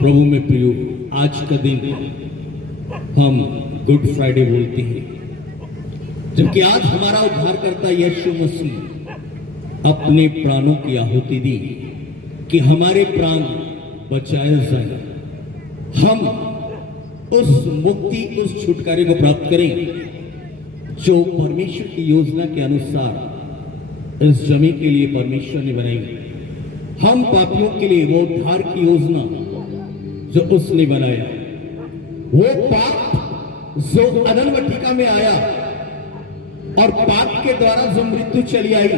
प्रभु में प्रियो, आज का दिन हम गुड फ्राइडे बोलते हैं, जबकि आज हमारा उद्धारकर्ता यीशु मसीह अपने प्राणों की आहुति दी कि हमारे प्राण बचाए जाए, हम उस मुक्ति, उस छुटकारे को प्राप्त करें जो परमेश्वर की योजना के अनुसार इस जमीन के लिए परमेश्वर ने बनाई। हम पापियों के लिए वो उद्धार की योजना जो उसने बनाया, वो पाप जो अदन वाटिका में आया और पाप के द्वारा जो मृत्यु चली आई,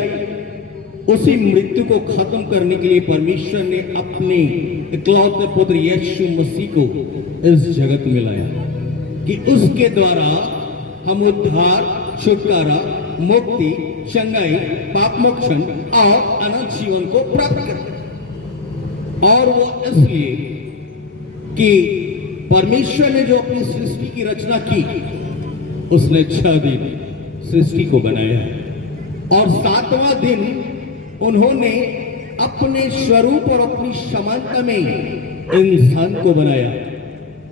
उसी मृत्यु को खत्म करने के लिए परमेश्वर ने अपने इकलौते पुत्र यीशु मसीह को इस जगत में लाया कि उसके द्वारा हम उद्धार, छुटकारा, मुक्ति, चंगाई, पाप मोक्षण और अनंत जीवन को प्राप्त करें। और वो इसलिए कि परमेश्वर ने जो अपनी सृष्टि की रचना की, उसने 6 दिन सृष्टि को बनाया और 7वां दिन उन्होंने अपने स्वरूप और अपनी समानता में इंसान को बनाया।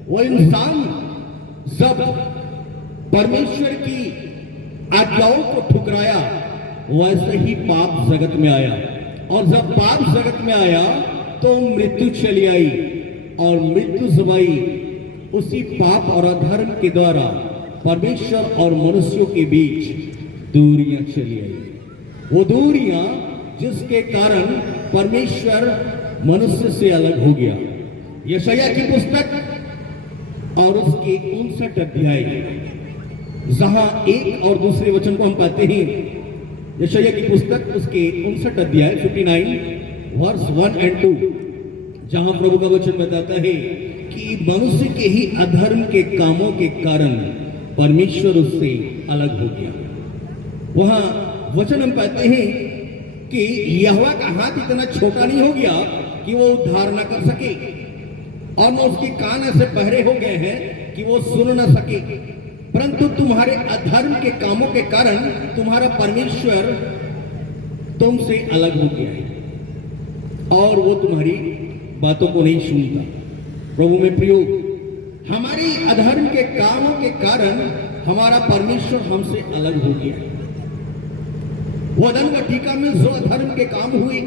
वो इंसान जब परमेश्वर की आज्ञाओं को ठुकराया, वैसे ही पाप जगत में आया, और जब पाप जगत में आया तो मृत्यु चली आई, और मृत्यु जब आई उसी पाप और अधर्म के द्वारा परमेश्वर और मनुष्यों के बीच दूरियां चली आई। वो दूरियां जिसके कारण परमेश्वर मनुष्य से अलग हो गया। यशायाह की पुस्तक और उसके 59 अध्याय, जहां 1 और दूसरे वचन को हम पाते हैं। यशायाह की पुस्तक उसके 59 अध्याय 59 वर्स 1 और 2, जहां प्रभु का वचन बताता है कि मनुष्य के ही अधर्म के कामों के कारण परमेश्वर उससे अलग हो गया। वहां वचन हम पाते हैं कि यहोवा का हाथ इतना छोटा नहीं हो गया कि वो उद्धार न कर सके, और न उसके कान ऐसे बहरे हो गए हैं कि वो सुन न सके, परंतु तुम्हारे अधर्म के कामों के कारण तुम्हारा परमेश्वर तुमसे अलग हो गया है और वो तुम्हारी बातों को नहीं सुनता। प्रभु में प्रियो, हमारे अधर्म के कामों के कारण हमारा परमेश्वर हमसे अलग हो गया। वो अदन वाटिका में जो अधर्म के काम हुए,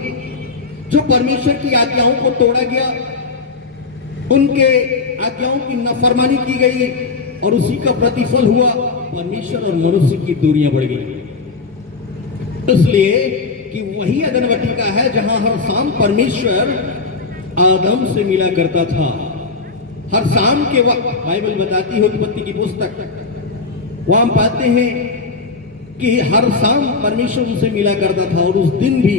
जो परमेश्वर की आज्ञाओं को तोड़ा गया, उनके आज्ञाओं की नाफरमानी की गई और उसी का प्रतिफल हुआ परमेश्वर और मनुष्य की दूरियां बढ़ गई। इसलिए कि वही अदन वाटिका है जहां हर शाम परमेश्वर आदम से मिला करता था। हर शाम के वक्त बाइबल बताती है, उत्पत्ति की पुस्तक, वहां हम पाते हैं कि हर शाम परमेश्वर उनसे मिला करता था, और उस दिन भी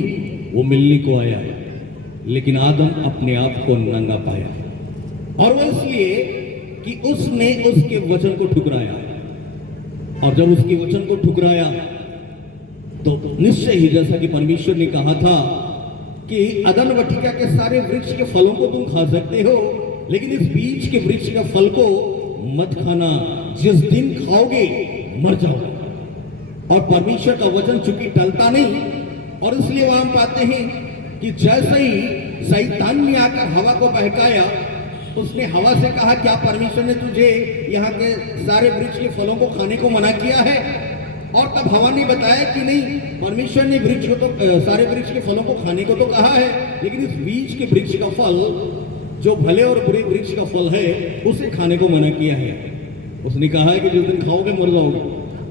वो मिलने को आया, लेकिन आदम अपने आप को नंगा पाया, और वो इसलिए कि उसने उसके वचन को ठुकराया। और जब उसके वचन को ठुकराया तो निश्चय ही, जैसा कि परमेश्वर ने कहा था कि अदन वाटिका के सारे वृक्ष के फलों को तुम खा सकते हो, लेकिन इस बीज के वृक्ष का फल को मत खाना, जिस दिन खाओगे मर जाओगे। और परमेश्वर का वचन चूंकि टलता नहीं, और इसलिए वहां हम पाते हैं कि जैसे ही शैतान ने आकर हवा को बहकाया, उसने हवा से कहा, क्या परमेश्वर ने तुझे यहाँ के सारे वृक्ष के फलों को खाने को मना किया है? और तब हवा ने बताया कि नहीं, परमेश्वर ने वृक्ष को तो सारे वृक्ष के फलों को खाने को तो कहा है, लेकिन इस बीज के वृक्ष का फल, जो भले और बुरे वृक्ष का फल है, उसे खाने को मना किया है। उसने कहा है कि जिस दिन खाओगे मर जाओगे।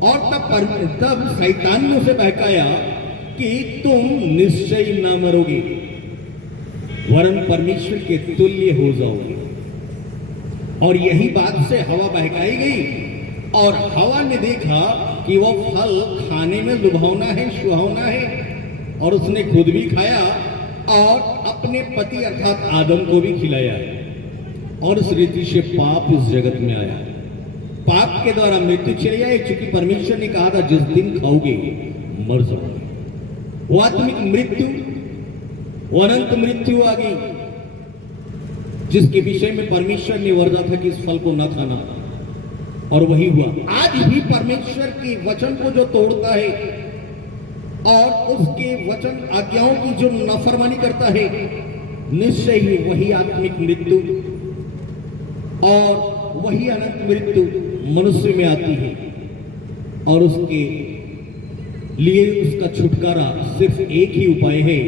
और तब शैतान ने उसे बहकाया कि तुम निश्चय ना मरोगे, वरन परमेश्वर के तुल्य हो जाओगे। और यही बात से हवा बहकाई गई, और हवा ने देखा कि वो फल खाने में लुभावना है, सुहावना है, और उसने खुद भी खाया और अपने पति अर्थात आदम को भी खिलाया। और इस रीति से पाप इस जगत में आया, पाप के द्वारा मृत्यु चली आई, क्योंकि परमेश्वर ने कहा था जिस दिन खाओगे मर जाओगे। वो आत्मिक मृत्यु, वो अनंत मृत्यु आ गई, जिसके विषय में परमेश्वर ने वर्जा था कि इस फल को न खाना, और वही हुआ। आज भी परमेश्वर के वचन को जो तोड़ता है और उसके वचन आज्ञाओं की जो नाफरमानी करता है, निश्चय ही वही आत्मिक मृत्यु, और वही अनंत मृत्यु मनुष्य में आती है और उसके लिए उसका छुटकारा सिर्फ एक ही उपाय है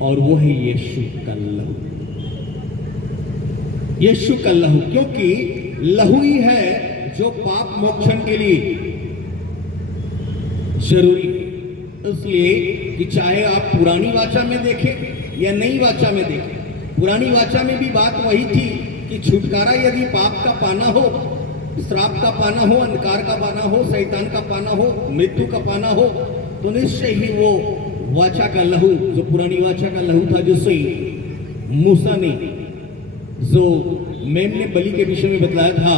और वो है यीशु का लहू। यीशु का लहू, क्योंकि लहू ही है जो पाप मोक्षण के लिए जरूरी है। इसलिए कि चाहे आप पुरानी वाचा में देखें या नई वाचा में देखें, पुरानी वाचा में भी बात वही थी कि छुटकारा यदि पाप का पाना हो, श्राप का पाना हो, अंधकार का पाना हो, शैतान का पाना हो, मृत्यु का पाना हो, तो निश्चय ही वो वाचा का लहू, जो पुरानी वाचा का लहू था, जिससे मूसा ने, जो मेमने बलि के विषय में बतलाया था,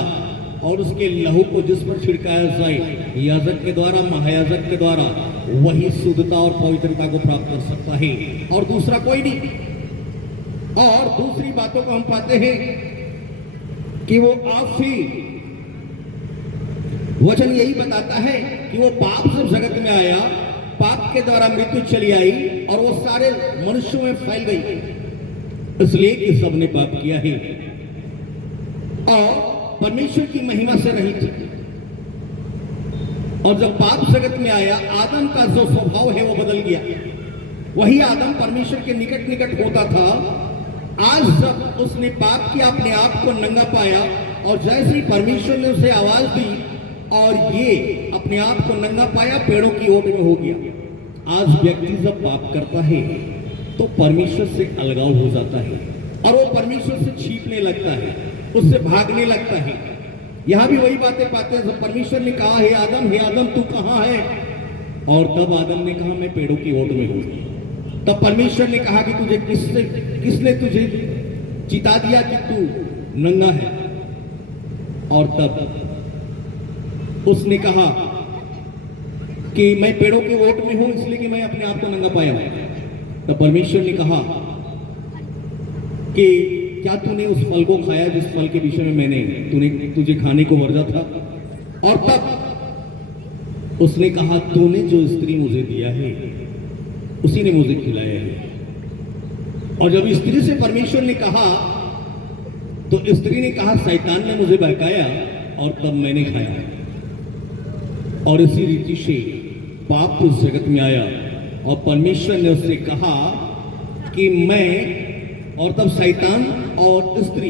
और उसके लहू को जिस पर छिड़काया जाए याजक के द्वारा, महायाजक के द्वारा, वही शुद्धता और पवित्रता को प्राप्त कर सकता है और दूसरा कोई नहीं। और दूसरी बातों को हम पाते हैं कि वो आप ही, वचन यही बताता है कि वो पाप जब जगत में आया, पाप के द्वारा मृत्यु चली आई और वो सारे मनुष्यों में फैल गई, इसलिए कि सबने पाप किया है और परमेश्वर की महिमा से रहित थी। और जब पाप जगत में आया, आदम का जो स्वभाव है वो बदल गया। वही आदम परमेश्वर के निकट निकट होता था, आज जब उसने पाप किया, अपने आप को नंगा पाया और जैसे ही परमेश्वर ने उसे आवाज दी और ये अपने आप को नंगा पाया, पेड़ों की ओट में हो गया। आज व्यक्ति जब पाप करता है तो परमेश्वर से अलगाव हो जाता है और वो परमेश्वर से छीपने लगता है, उससे भागने लगता है। यहां भी वही बातें पाते हैं, जब परमेश्वर ने कहा हे आदम तू कहां है, और तब आदम ने कहा मैं पेड़ों की ओट में हूं। तब परमेश्वर ने कहा कि तुझे किसने तुझे चिता दिया कि तू नंगा है, और तब उसने कहा कि मैं पेड़ों की ओट में हूं इसलिए कि मैं अपने आप को नंगा पाया हूं। तब परमेश्वर ने कहा कि क्या तूने उस फल को खाया जिस फल के विषय में मैंने तुझे खाने को वर्जा था? और तब उसने कहा तूने जो स्त्री मुझे दिया है उसी ने मुझे खिलाया है। और जब स्त्री से परमेश्वर ने कहा तो स्त्री ने कहा शैतान ने मुझे बहकाया और तब मैंने खाया। और इसी रीति से पाप उस जगत में आया और परमेश्वर ने उससे कहा कि मैं, और तब शैतान और स्त्री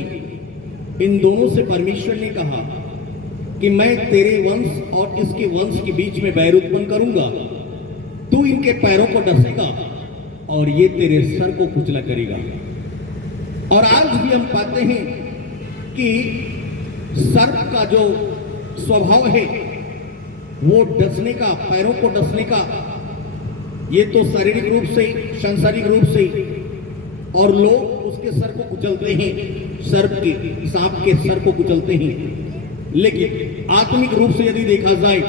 इन दोनों से परमेश्वर ने कहा कि मैं तेरे वंश और इसके वंश के बीच में बैर उत्पन्न करूंगा, तू इनके पैरों को डसेगा और ये तेरे सर को कुचला करेगा। और आज भी हम पाते हैं कि सर्प का जो स्वभाव है वो डसने का, पैरों को डसने का, ये तो शारीरिक रूप से, सांसारिक रूप से, और लोग उसके सर को कुचलते हैं, सर्प के, सांप के सर को कुचलते हैं। लेकिन आत्मिक रूप से यदि देखा जाए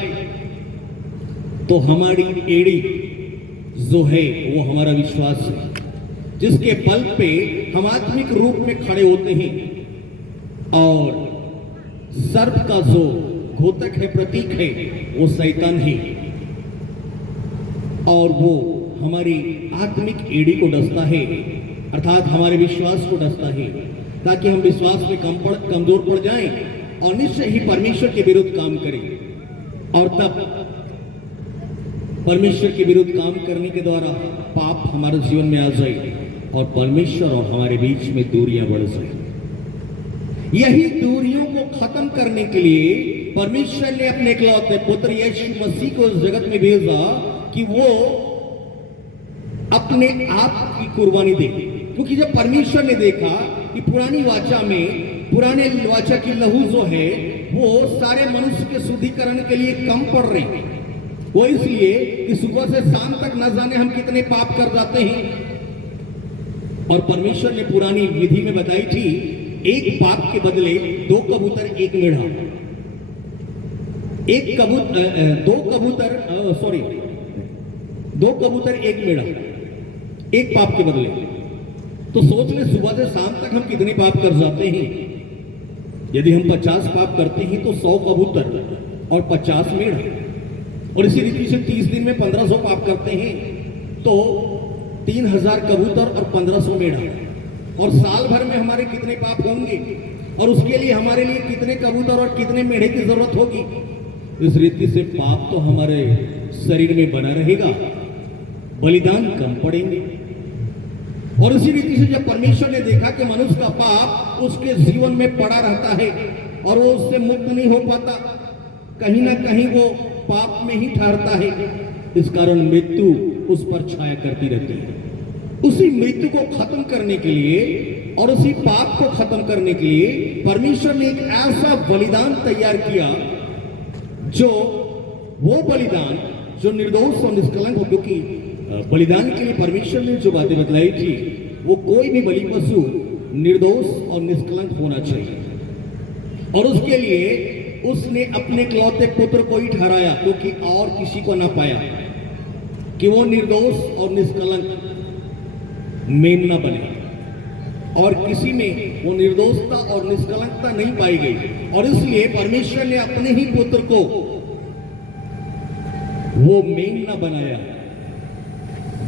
तो हमारी एड़ी जो है वो हमारा विश्वास है, जिसके बल पे हम आत्मिक रूप में खड़े होते हैं। और सर्प का जो घोतक है, प्रतीक है, वो शैतान है और वो हमारी आत्मिक एड़ी को डसता है, अर्थात हमारे विश्वास को डसता है, ताकि हम विश्वास में कमजोर पड़ जाएं और निश्चय ही परमेश्वर के विरुद्ध काम करें। और तब परमेश्वर के विरुद्ध काम करने के द्वारा पाप हमारे जीवन में आ जाए और परमेश्वर और हमारे बीच में दूरियां बढ़ जाए। यही दूरियों को खत्म करने के लिए परमेश्वर ने अपने इकलौते पुत्र यीशु मसीह को इस जगत में भेजा कि वो अपने आप की कुर्बानी दे। क्योंकि जब परमेश्वर ने देखा कि पुरानी वाचा में, पुराने वाचा की लहू जो है वो सारे मनुष्य के शुद्धिकरण के लिए कम पड़ रही, वो इसलिए कि सुबह से शाम तक न जाने हम कितने पाप कर जाते हैं। और परमेश्वर ने पुरानी विधि में बताई थी, एक पाप के बदले 2 कबूतर 1 मेढ़ा, दो कबूतर 1 मेढ़ा, एक पाप के बदले। तो सोच ले सुबह से शाम तक हम कितने पाप कर जाते हैं। यदि हम 50 पाप करते हैं तो 100 कबूतर और 50 मेढ़ा, और इसी रीति से 30 दिन में 1500 पाप करते हैं तो 3000 कबूतर और 1500 मेढ़ा, और साल भर में हमारे कितने पाप होंगे। और उसके लिए हमारे लिए कितने कबूतर और कितने मेढ़े की जरूरत होगी। इस रीति से पाप तो हमारे शरीर में बना रहेगा, बलिदान कम पड़ेंगे। और इसी रीति से जब परमेश्वर ने देखा कि मनुष्य का पाप उसके जीवन में पड़ा रहता है और वो उससे मुक्त नहीं हो पाता, कहीं ना कहीं वो पाप में ही ठहरता है, इस कारण मृत्यु उस पर छाया करती रहती है। उसी मृत्यु को खत्म करने के लिए और उसी पाप को खत्म करने के लिए परमेश्वर ने एक ऐसा बलिदान तैयार किया, जो वो बलिदान जो निर्दोष और निष्कलंक हो। क्योंकि बलिदान के लिए परमेश्वर ने जो बातें बतलाई थी, वो कोई भी बलि पशु निर्दोष और निष्कलंक होना चाहिए। और उसके लिए उसने अपने इकलौते पुत्र को ही ठहराया, क्योंकि और किसी को ना पाया कि वो निर्दोष और निष्कलंक मेमना बने। और किसी में वो निर्दोषता और निष्कलंकता नहीं पाई गई, और इसलिए परमेश्वर ने अपने ही पुत्र को वो मेमना बनाया,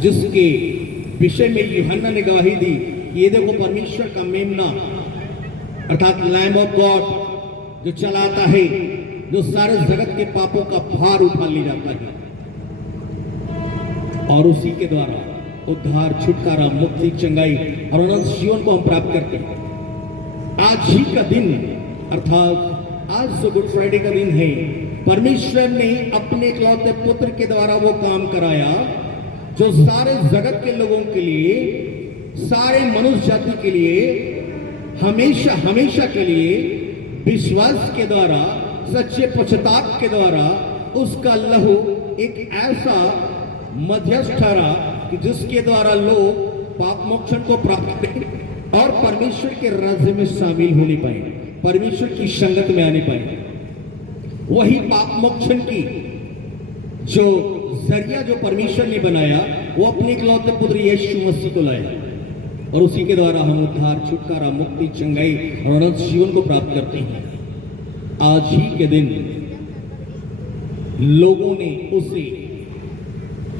जिसके विषय में यूहन्ना ने गवाही दी कि ये देखो परमेश्वर का मेमना, अर्थात लैम्ब ऑफ गॉड, जो चलाता है, जो सारे जगत के पापों का भार उठा ले जाता है। और उसी के द्वारा उद्धार, छुटकारा, मुक्ति, चंगाई और अनंत जीवन को हम प्राप्त करते हैं। आज ही का दिन, अर्थात आज जो गुड फ्राइडे का दिन है, परमेश्वर ने अपने इकलौते पुत्र के द्वारा वो काम कराया जो सारे जगत के लोगों के लिए, सारे मनुष्य जाति के लिए हमेशा हमेशा के लिए विश्वास के द्वारा, सच्चे पश्चाताप के द्वारा उसका लहू एक ऐसा मध्यस्थ ठहरा कि जिसके द्वारा लोग पाप मोक्षण को प्राप्त करें और परमेश्वर के राज्य में शामिल होने पाए, परमेश्वर की संगत में आने पाए। वही पाप मोक्षण की जो जरिया जो परमेश्वर ने बनाया, वो अपने इकलौते पुत्र यीशु मसीह को लाया, और उसी के द्वारा हम उद्धार, छुटकारा, मुक्ति, चंगाई और अनंत जीवन को प्राप्त करते हैं। आज ही के दिन लोगों ने उसे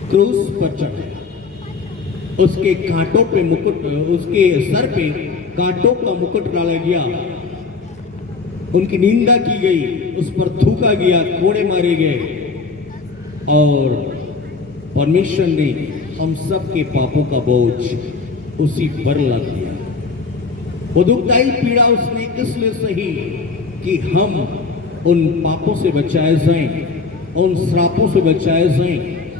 क्रूस पर चढ़ाया, उसके कांटों पे मुकुट, उसके सर पे कांटों का मुकुट डाला गया, उनकी निंदा की गई, उस पर थूका गया, कोड़े मारे गए, और परमेश्वर ने हम सब के पापों का बोझ उसी पर लाद दिया। वो दुखदाई पीड़ा उसने इसलिए सही कि हम उन पापों से बचाए जाएं, उन श्रापों से बचाए जाएं।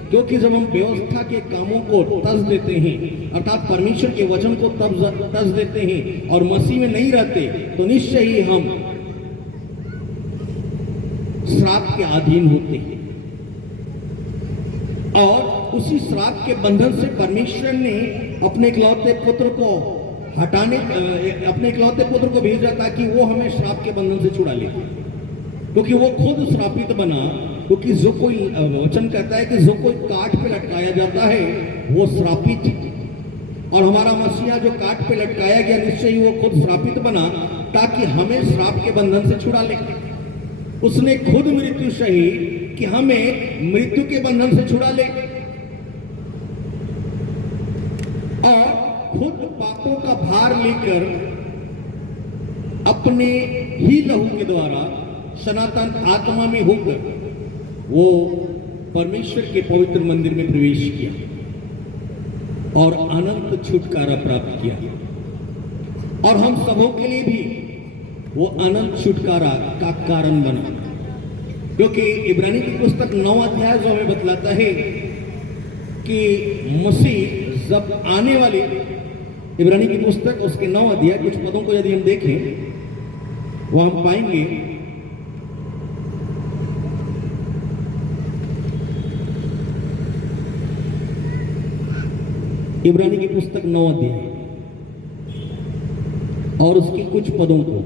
क्योंकि जब हम व्यवस्था के कामों को तज देते हैं, अर्थात परमेश्वर के वचन को तब तज देते हैं और मसीह में नहीं रहते, तो निश्चय ही हम श्राप के अधीन होते हैं। और उसी श्राप के बंधन से परमेश्वर ने अपने इकलौते पुत्र को हटाने, अपने इकलौते पुत्र को भेजा ताकि वो हमें श्राप के बंधन से छुड़ा ले, क्योंकि वो खुद श्रापित बना। क्योंकि जो कोई वचन कहता है कि जो कोई काठ पे लटकाया जाता है वो श्रापित, और हमारा मसीहा जो काठ पे लटकाया गया, निश्चय ही वो खुद श्रापित बना ताकि हमें श्राप के बंधन से छुड़ा ले। उसने खुद मृत्यु सही कि हमें मृत्यु के बंधन से छुड़ा ले, और खुद पापों का भार लेकर अपने ही लहू के द्वारा सनातन आत्मा में होकर वो परमेश्वर के पवित्र मंदिर में प्रवेश किया और अनंत छुटकारा प्राप्त किया। और हम सबों के लिए भी वो अनंत छुटकारा का कारण बना, क्योंकि इब्रानी की पुस्तक 9 अध्याय जो हमें बतलाता है कि मसीह जब आने वाले, इब्रानी की पुस्तक उसके 9 अध्याय कुछ पदों को यदि हम देखें, वो हम पाएंगे इब्रानी की पुस्तक 9 अध्याय और उसके कुछ पदों को,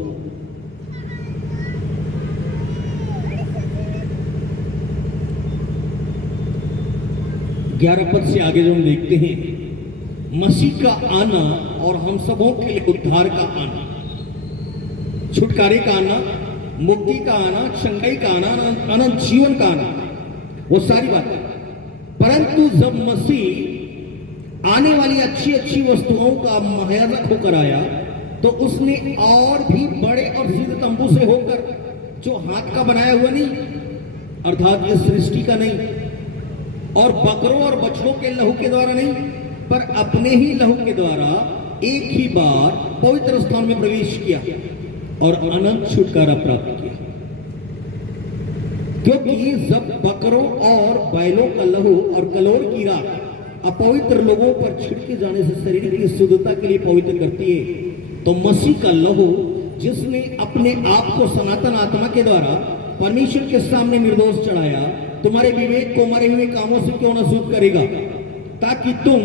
ग्यारह पद से आगे जो हम देखते हैं, मसीह का आना और हम सबों के लिए उद्धार का आना, छुटकारे का आना, मुक्ति का आना, चंगाई का आना, अनंत जीवन का आना, वो सारी बातें। परंतु जब मसीह आने वाली अच्छी अच्छी वस्तुओं का महायाजक होकर आया, तो उसने और भी बड़े और सिद्ध तंबू से होकर, जो हाथ का बनाया हुआ नहीं, अर्थात ये सृष्टि का नहीं, और बकरों और बछड़ों के लहू के द्वारा नहीं, पर अपने ही लहू के द्वारा एक ही बार पवित्र स्थान में प्रवेश किया और अनंत छुटकारा प्राप्त किया। क्योंकि जब बकरों और बैलों का लहू और कलोर की राख अपवित्र लोगों पर छिड़के जाने से शरीर की शुद्धता के लिए पवित्र करती है, तो मसीह का लहू, जिसने अपने आप को सनातन आत्मा के द्वारा परमेश्वर के सामने निर्दोष चढ़ाया, तुम्हारे विवेक को मरे हुए कामों से क्यों न शुद्ध करेगा, ताकि तुम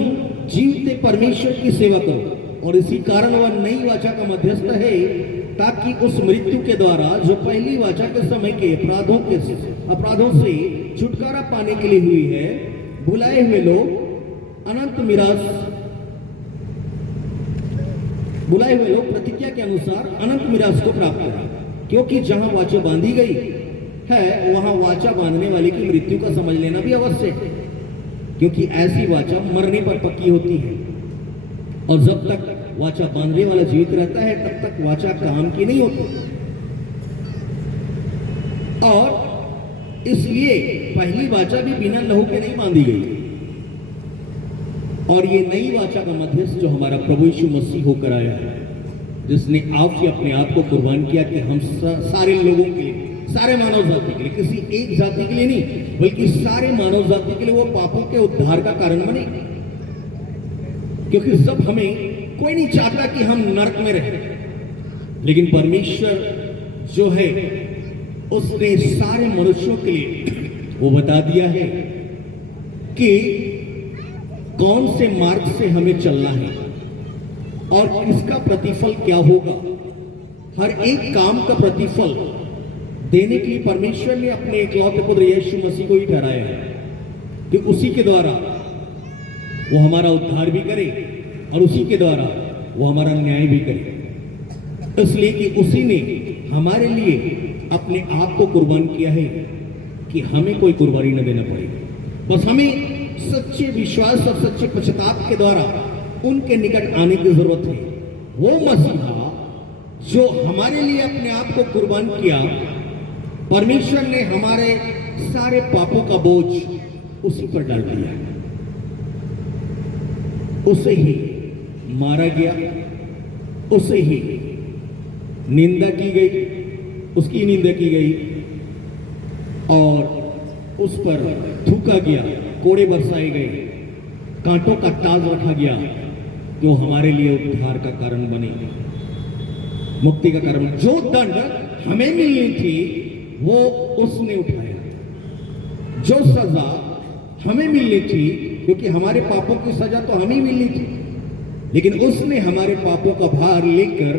जीवते परमेश्वर की सेवा करो। और इसी कारण वह नई वाचा का मध्यस्थ है, ताकि उस मृत्यु के द्वारा जो पहली वाचा के समय के अपराधों से छुटकारा पाने के लिए हुई है, भुलाए हुए लोग प्रतिज्ञा के अनुसार अनंत मिरास को प्राप्त करें। क्योंकि जहां वाचा बांधी गई है, वहां वाचा बांधने वाले की मृत्यु का समझ लेना भी आवश्यक है, क्योंकि ऐसी वाचा मरने पर पक्की होती है, और जब तक वाचा बांधने वाला जीवित रहता है, तब तक वाचा काम की नहीं होती। और इसलिए पहली वाचा भी बिना लहू के नहीं बांधी गई, और ये नई वाचा का मध्यस्थ जो हमारा प्रभु यीशु मसीह होकर आया है, जिसने अपने आप को कुर्बान किया कि हम सारे लोगों के लिए, सारे मानव जाति के लिए, किसी एक जाति के लिए नहीं, बल्कि सारे मानव जाति के लिए वो पापों के उद्धार का कारण बने। क्योंकि जब हमें कोई नहीं चाहता कि हम नरक में रहें, लेकिन परमेश्वर जो है उसने सारे मनुष्यों के लिए वो बता दिया है कि कौन से मार्ग से हमें चलना है और किसका प्रतिफल क्या होगा। हर एक काम का प्रतिफल देने के लिए परमेश्वर ने अपने इकलौते पुत्र यीशु मसीह को ही ठहराया है कि उसी के द्वारा वो हमारा उद्धार भी करे और उसी के द्वारा वो हमारा न्याय भी करे। इसलिए कि उसी ने हमारे लिए अपने आप को कुर्बान किया है कि हमें कोई कुर्बानी न देना पड़े। बस हमें सच्चे विश्वास और सच्चे पश्चाताप के द्वारा उनके निकट आने की जरूरत है। वो मसीहा जो हमारे लिए अपने आप को कुर्बान किया, परमेश्वर ने हमारे सारे पापों का बोझ उसी पर डाल दिया, उसे ही मारा गया, उसे ही निंदा की गई, उसकी निंदा की गई और उस पर थूका गया, कोड़े बरसाए गए, कांटों का ताज रखा गया, जो हमारे लिए उद्धार का कारण बने, मुक्ति का कारण। जो दंड हमें मिलनी थी वो उसने उठाया, जो सजा हमें मिलनी थी, क्योंकि हमारे पापों की सजा तो हमें मिलनी थी, लेकिन उसने हमारे पापों का भार लेकर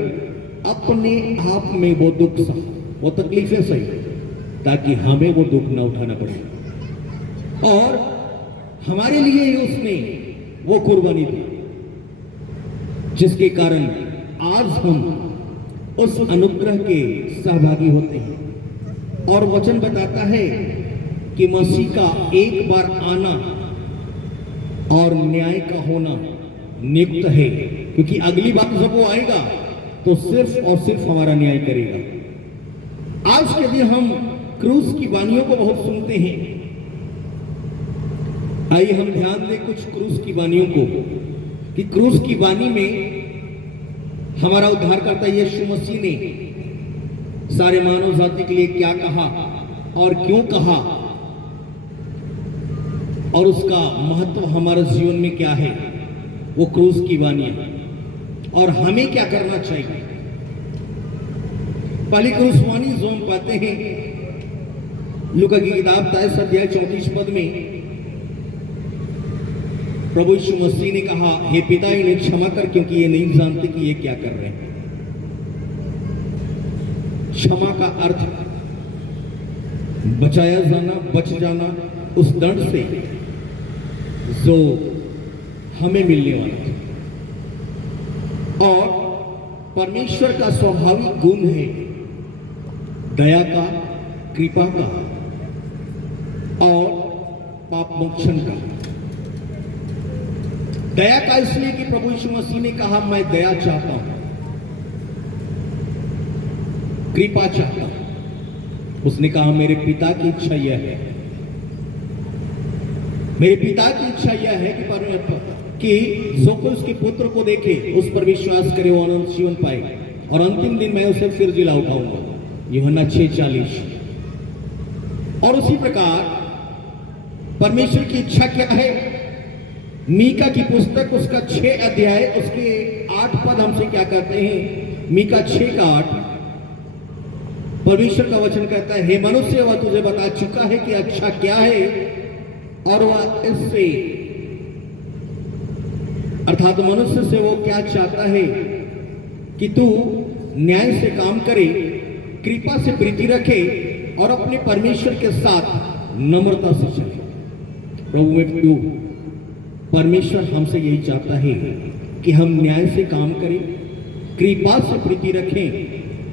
अपने आप में वो दुख सहा, वो तकलीफें सही, ताकि हमें वो दुख न उठाना पड़े। और हमारे लिए ही उसने वो कुर्बानी दी, जिसके कारण आज हम उस अनुग्रह के सहभागी होते हैं। और वचन बताता है कि मसीह का एक बार आना और न्याय का होना नियुक्त है, क्योंकि अगली बार जब वो आएगा तो सिर्फ और सिर्फ हमारा न्याय करेगा। आज के दिन हम क्रूस की वाणियों को बहुत सुनते हैं। आइए हम ध्यान दें कुछ क्रूस की वाणियों को, कि क्रूस की वाणी में हमारा उद्धारकर्ता यीशु मसीह ने सारे मानव जाति के लिए क्या कहा और क्यों कहा, और उसका महत्व हमारे जीवन में क्या है, वो क्रूस की वाणी, और हमें क्या करना चाहिए। पहली क्रूस वाणी जो हम पाते हैं लूका की किताब 23 अध्याय 34 पद में, प्रभु यीशु मसीह ने कहा, हे पिता इन्हें क्षमा कर, क्योंकि ये नहीं जानते कि ये क्या कर रहे हैं। क्षमा का अर्थ बचाया जाना, बच जाना उस दंड से जो हमें मिलने वाला था। और परमेश्वर का स्वाभाविक गुण है दया का, कृपा का और पाप मोक्षण का। दया का इसलिए कि प्रभु यीशु मसीह ने कहा, मैं दया चाहता हूं, कृपा चाहता। उसने कहा मेरे पिता की इच्छा यह है, मेरे पिता की इच्छा यह है कि जो कोई उसके पुत्र को देखे उस पर विश्वास करे वो अनंत जीवन पाए और अंतिम दिन मैं उसे फिर जिला उठाऊंगा। यूहन्ना 6:40। और उसी प्रकार परमेश्वर की इच्छा क्या है? मीका की पुस्तक उसका 6 अध्याय उसके 8 पद हमसे क्या कहते हैं? मीका 6:8 परमेश्वर का वचन कहता है, हे मनुष्य, वह तुझे बता चुका है कि अच्छा क्या है और वह इससे, अर्थात मनुष्य से वो क्या चाहता है कि तू न्याय से काम करे, कृपा से प्रीति रखे और अपने परमेश्वर के साथ नम्रता से चले। प्रभु में प्रियो, परमेश्वर हमसे यही चाहता है कि हम न्याय से काम करें, कृपा से प्रीति रखें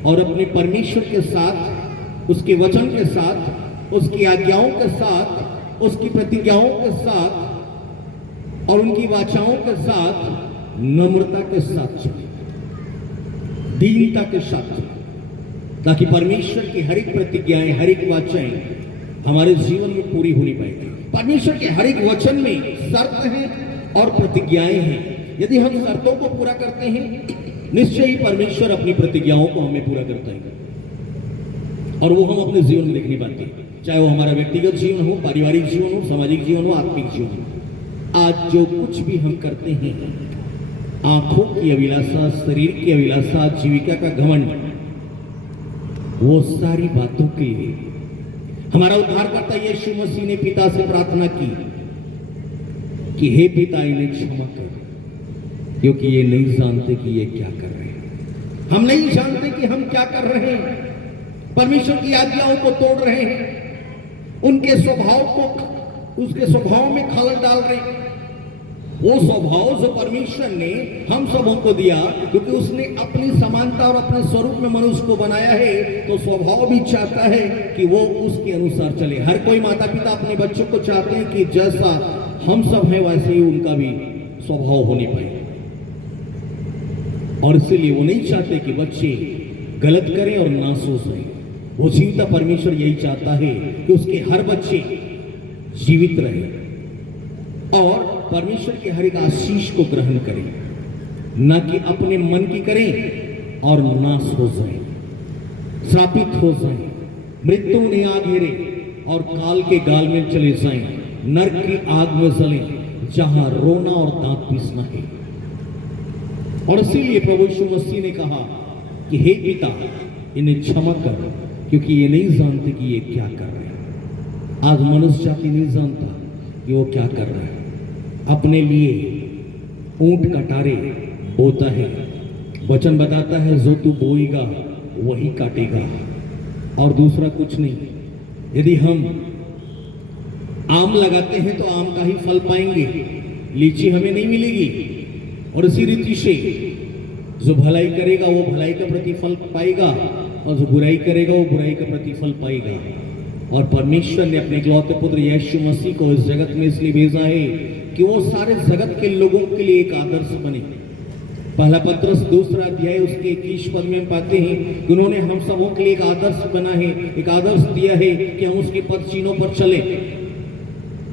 और अपने परमेश्वर के साथ, उसके वचन के साथ, उसकी आज्ञाओं के साथ, उसकी प्रतिज्ञाओं के साथ और उनकी वाचाओं के साथ नम्रता के साथ चले, दीनता के साथ, ताकि परमेश्वर की हर एक प्रतिज्ञाएं, हर एक वाचाएं हमारे जीवन में पूरी होनी पाएगी। परमेश्वर के हर एक वचन में शर्त है और प्रतिज्ञाएं हैं। यदि हम शर्तों को पूरा करते हैं, निश्चय ही परमेश्वर अपनी प्रतिज्ञाओं को हमें पूरा करता है और वो हम अपने जीवन में देखने पाते हैं, चाहे वो हमारा व्यक्तिगत जीवन हो, पारिवारिक जीवन हो, सामाजिक जीवन हो, आत्मिक जीवन हो। आज जो कुछ भी हम करते हैं, आंखों की अभिलाषा, शरीर की अभिलाषा, जीविका का घमंड, वो सारी बातों के लिए हमारा उद्धारकर्ता यीशु मसीह ने पिता से प्रार्थना की कि हे पिता, इन्हें क्षमा कर, क्योंकि ये नहीं जानते कि ये क्या कर रहे हैं। हम नहीं जानते कि हम क्या कर रहे हैं। परमेश्वर की आज्ञाओं को तोड़ रहे हैं, उनके स्वभाव को, उसके स्वभाव में खलल डाल रहे हैं। वो स्वभाव जो परमेश्वर ने हम सबों को दिया, क्योंकि उसने अपनी समानता और अपने स्वरूप में मनुष्य को बनाया है, तो स्वभाव भी चाहता है कि वो उसके अनुसार चले। हर कोई माता पिता अपने बच्चों को चाहते हैं कि जैसा हम सब हैं वैसे ही उनका भी स्वभाव होने पाए, और इसलिए वो नहीं चाहते कि बच्चे गलत करें और नासोच रहें। वो जीविता परमेश्वर यही चाहता है कि उसके हर बच्चे जीवित रहे और परमेश्वर के हर एक आशीष को ग्रहण करें, न कि अपने मन की करें और नाश हो जाए, श्रापित हो जाए, मृत्यु ने आ घेरे और काल के गाल में चले जाएं, नरक की आग में जले जहां रोना और दांत पीसना है। और इसीलिए प्रभु यीशु मसीह ने कहा कि हे पिता, इन्हें क्षमा कर, क्योंकि ये नहीं जानते कि ये क्या कर रहे हैं। आज मनुष्य जाति नहीं जानता कि वो क्या कर रहा है। अपने लिए ऊंट कटारे बोता है। वचन बताता है जो तू बोएगा वही काटेगा, और दूसरा कुछ नहीं। यदि हम आम लगाते हैं तो आम का ही फल पाएंगे, लीची हमें नहीं मिलेगी। और इसी रीति से जो भलाई करेगा वो भलाई का प्रतिफल पाएगा, और जो बुराई करेगा वो बुराई का प्रतिफल पाएगा। और परमेश्वर ने अपने इकलौते पुत्र यीशु मसीह को इस जगत में इसलिए भेजा है कि वो सारे जगत के लोगों के लिए एक आदर्श बने। पहला पत्रस 2 अध्याय उसके 21 पद में पाते हैं कि उन्होंने हम सबों के लिए एक आदर्श बना है, एक आदर्श दिया है कि हम उसके पद चिन्हों पर चले।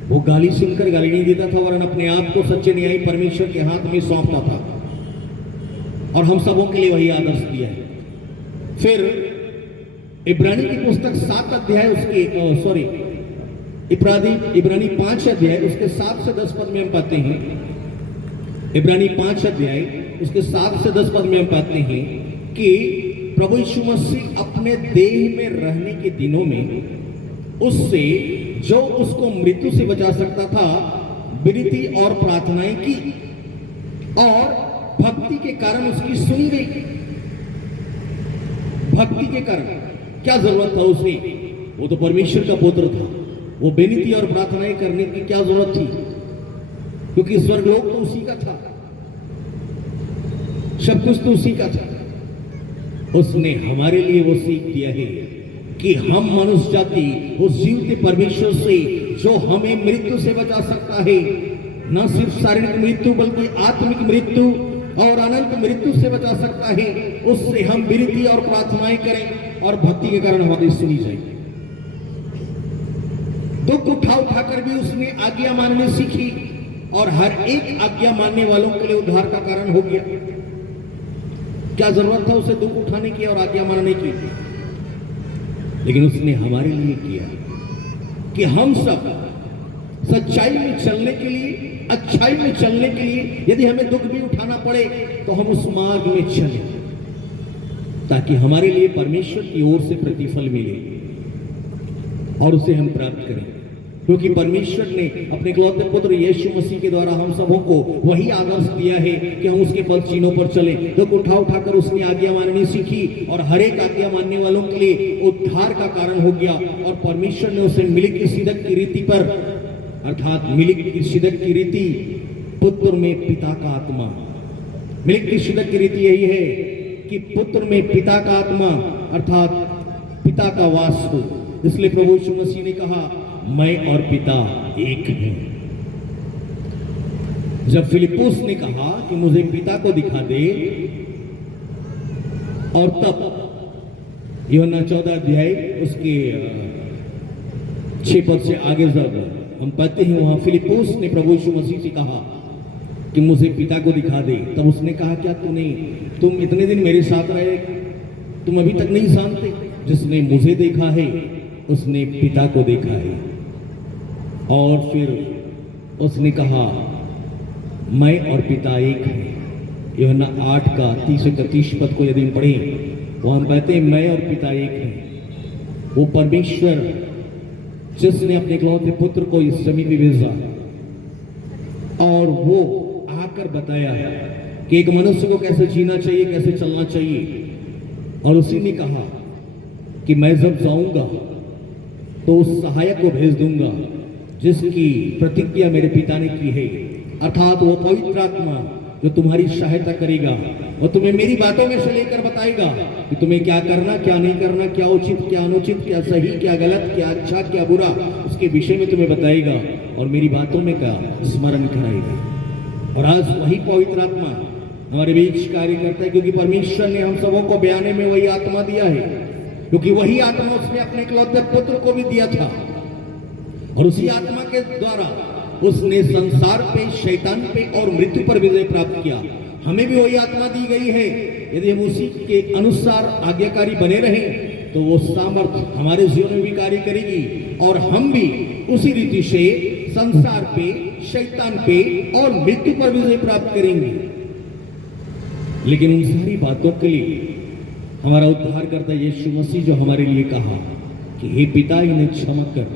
वो गाली सुनकर गाली नहीं देता था, वरन अपने आप को सच्चे न्यायी परमेश्वर के हाथ में सौंपता था, और हम सबों के लिए वही आदर्श दिया है। फिर इब्रानी की पुस्तक 7 अध्याय उसके इब्रानी 5 अध्याय उसके 7 से 10 पद में हम पाते हैं। इब्रानी 5 अध्याय उसके 7 से 10 पद में हम पाते हैं कि प्रभु यीशु मसीह अपने देह में रहने के दिनों में उससे जो उसको मृत्यु से बचा सकता था विनती और प्रार्थनाएं की, और भक्ति के कारण उसकी सुनी गई। भक्ति के कारण क्या जरूरत था उसे? वो तो परमेश्वर का पुत्र था, वो बेनती और प्रार्थनाएं करने की क्या जरूरत थी? क्योंकि स्वर्गलोक तो उसी का था, सब कुछ तो उसी का था। उसने हमारे लिए वो सीख दिया है कि हम मनुष्य जाति उस जीवते परमेश्वर से जो हमें मृत्यु से बचा सकता है, न सिर्फ शारीरिक मृत्यु बल्कि आत्मिक मृत्यु और अनंत मृत्यु से बचा सकता है, उससे हम विनती और प्रार्थनाएं करें और भक्ति के कारण हमारी सुनी जाए। दुख उठा उठाकर भी उसने आज्ञा माननी सीखी और हर एक आज्ञा मानने वालों के लिए उद्धार का कारण हो गया। क्या जरूरत था उसे दुख उठाने की और आज्ञा मानने की? लेकिन उसने हमारे लिए किया कि हम सब सच्चाई में चलने के लिए, अच्छाई में चलने के लिए, यदि हमें दुख भी उठाना पड़े तो हम उस मार्ग में चलें, ताकि हमारे लिए परमेश्वर की ओर से प्रतिफल मिले और उसे हम प्राप्त करें। क्योंकि परमेश्वर ने अपने इकलौते पुत्र यीशु मसीह के द्वारा हम सबों को वही आदर्श दिया है कि हम उसके पद चिन्हों पर चले। दुख उठा उठाकर उसने आज्ञा माननी सीखी और हर एक आज्ञा मानने वालों के लिए उद्धार का कारण हो गया। और परमेश्वर ने उसे मिलिकिसिदक की रीति पर, अर्थात मिलिकिसिदक की रीति पुत्र में पिता का आत्मा, मिलिकिसिदक की रीति यही है कि पुत्र में पिता का आत्मा अर्थात पिता का वास हो। इसलिए प्रभु यीशु मसीह ने कहा, मैं और पिता एक हैं। जब फिलिप्पुस ने कहा कि मुझे पिता को दिखा दे, और तब यूहन्ना 14 अध्याय उसके 6 पद से आगे जब हम पढ़ते हैं, वहां फिलिप्पुस ने प्रभु यीशु मसीह से कहा कि मुझे पिता को दिखा दे। तब उसने कहा, क्या तुम इतने दिन मेरे साथ रहे, तुम अभी तक नहीं जानते? जिसने मुझे देखा है उसने पिता को देखा है। और फिर उसने कहा, मैं और पिता एक हैं। यूहन्ना 8 का 30 से 31 पद को यदि हम पढ़ें, वहां हम कहते हैं, मैं और पिता एक हैं। वो परमेश्वर जिसने अपने इकलौते पुत्र को इस जमीन में भेजा और वो आकर बताया कि एक मनुष्य को कैसे जीना चाहिए, कैसे चलना चाहिए। और उसी ने कहा कि मैं जब जाऊंगा तो उस सहायक को भेज दूंगा जिसकी प्रतिज्ञा मेरे पिता ने की है, अर्थात वो पवित्र आत्मा जो तुम्हारी सहायता करेगा और तुम्हें मेरी बातों में से लेकर बताएगा कि तुम्हें क्या करना, क्या नहीं करना, क्या उचित, क्या अनुचित, क्या सही, क्या गलत, क्या अच्छा, क्या बुरा, उसके विषय में तुम्हें बताएगा और मेरी बातों में का स्मरण कराएगा। और आज वही पवित्र आत्मा हमारे बीच कार्य करता है, क्योंकि परमेश्वर ने हम सबों को बयाने में वही आत्मा दिया है, क्योंकि वही आत्मा उसने अपने इकलौते पुत्र को भी दिया था। और उसी आत्मा के द्वारा उसने संसार पे, शैतान पे और मृत्यु पर विजय प्राप्त किया। हमें भी वही आत्मा दी गई है। यदि हम उसी के अनुसार आज्ञाकारी बने रहें तो वो सामर्थ्य हमारे जीवन में भी कार्य करेगी और हम भी उसी रीति से संसार पे, शैतान पे और मृत्यु पर विजय प्राप्त करेंगे। लेकिन उन सारी बातों के लिए हमारा उद्धारकर्ता यीशु मसीह जो हमारे लिए कहा कि हे पिता, इन्हें क्षमा कर,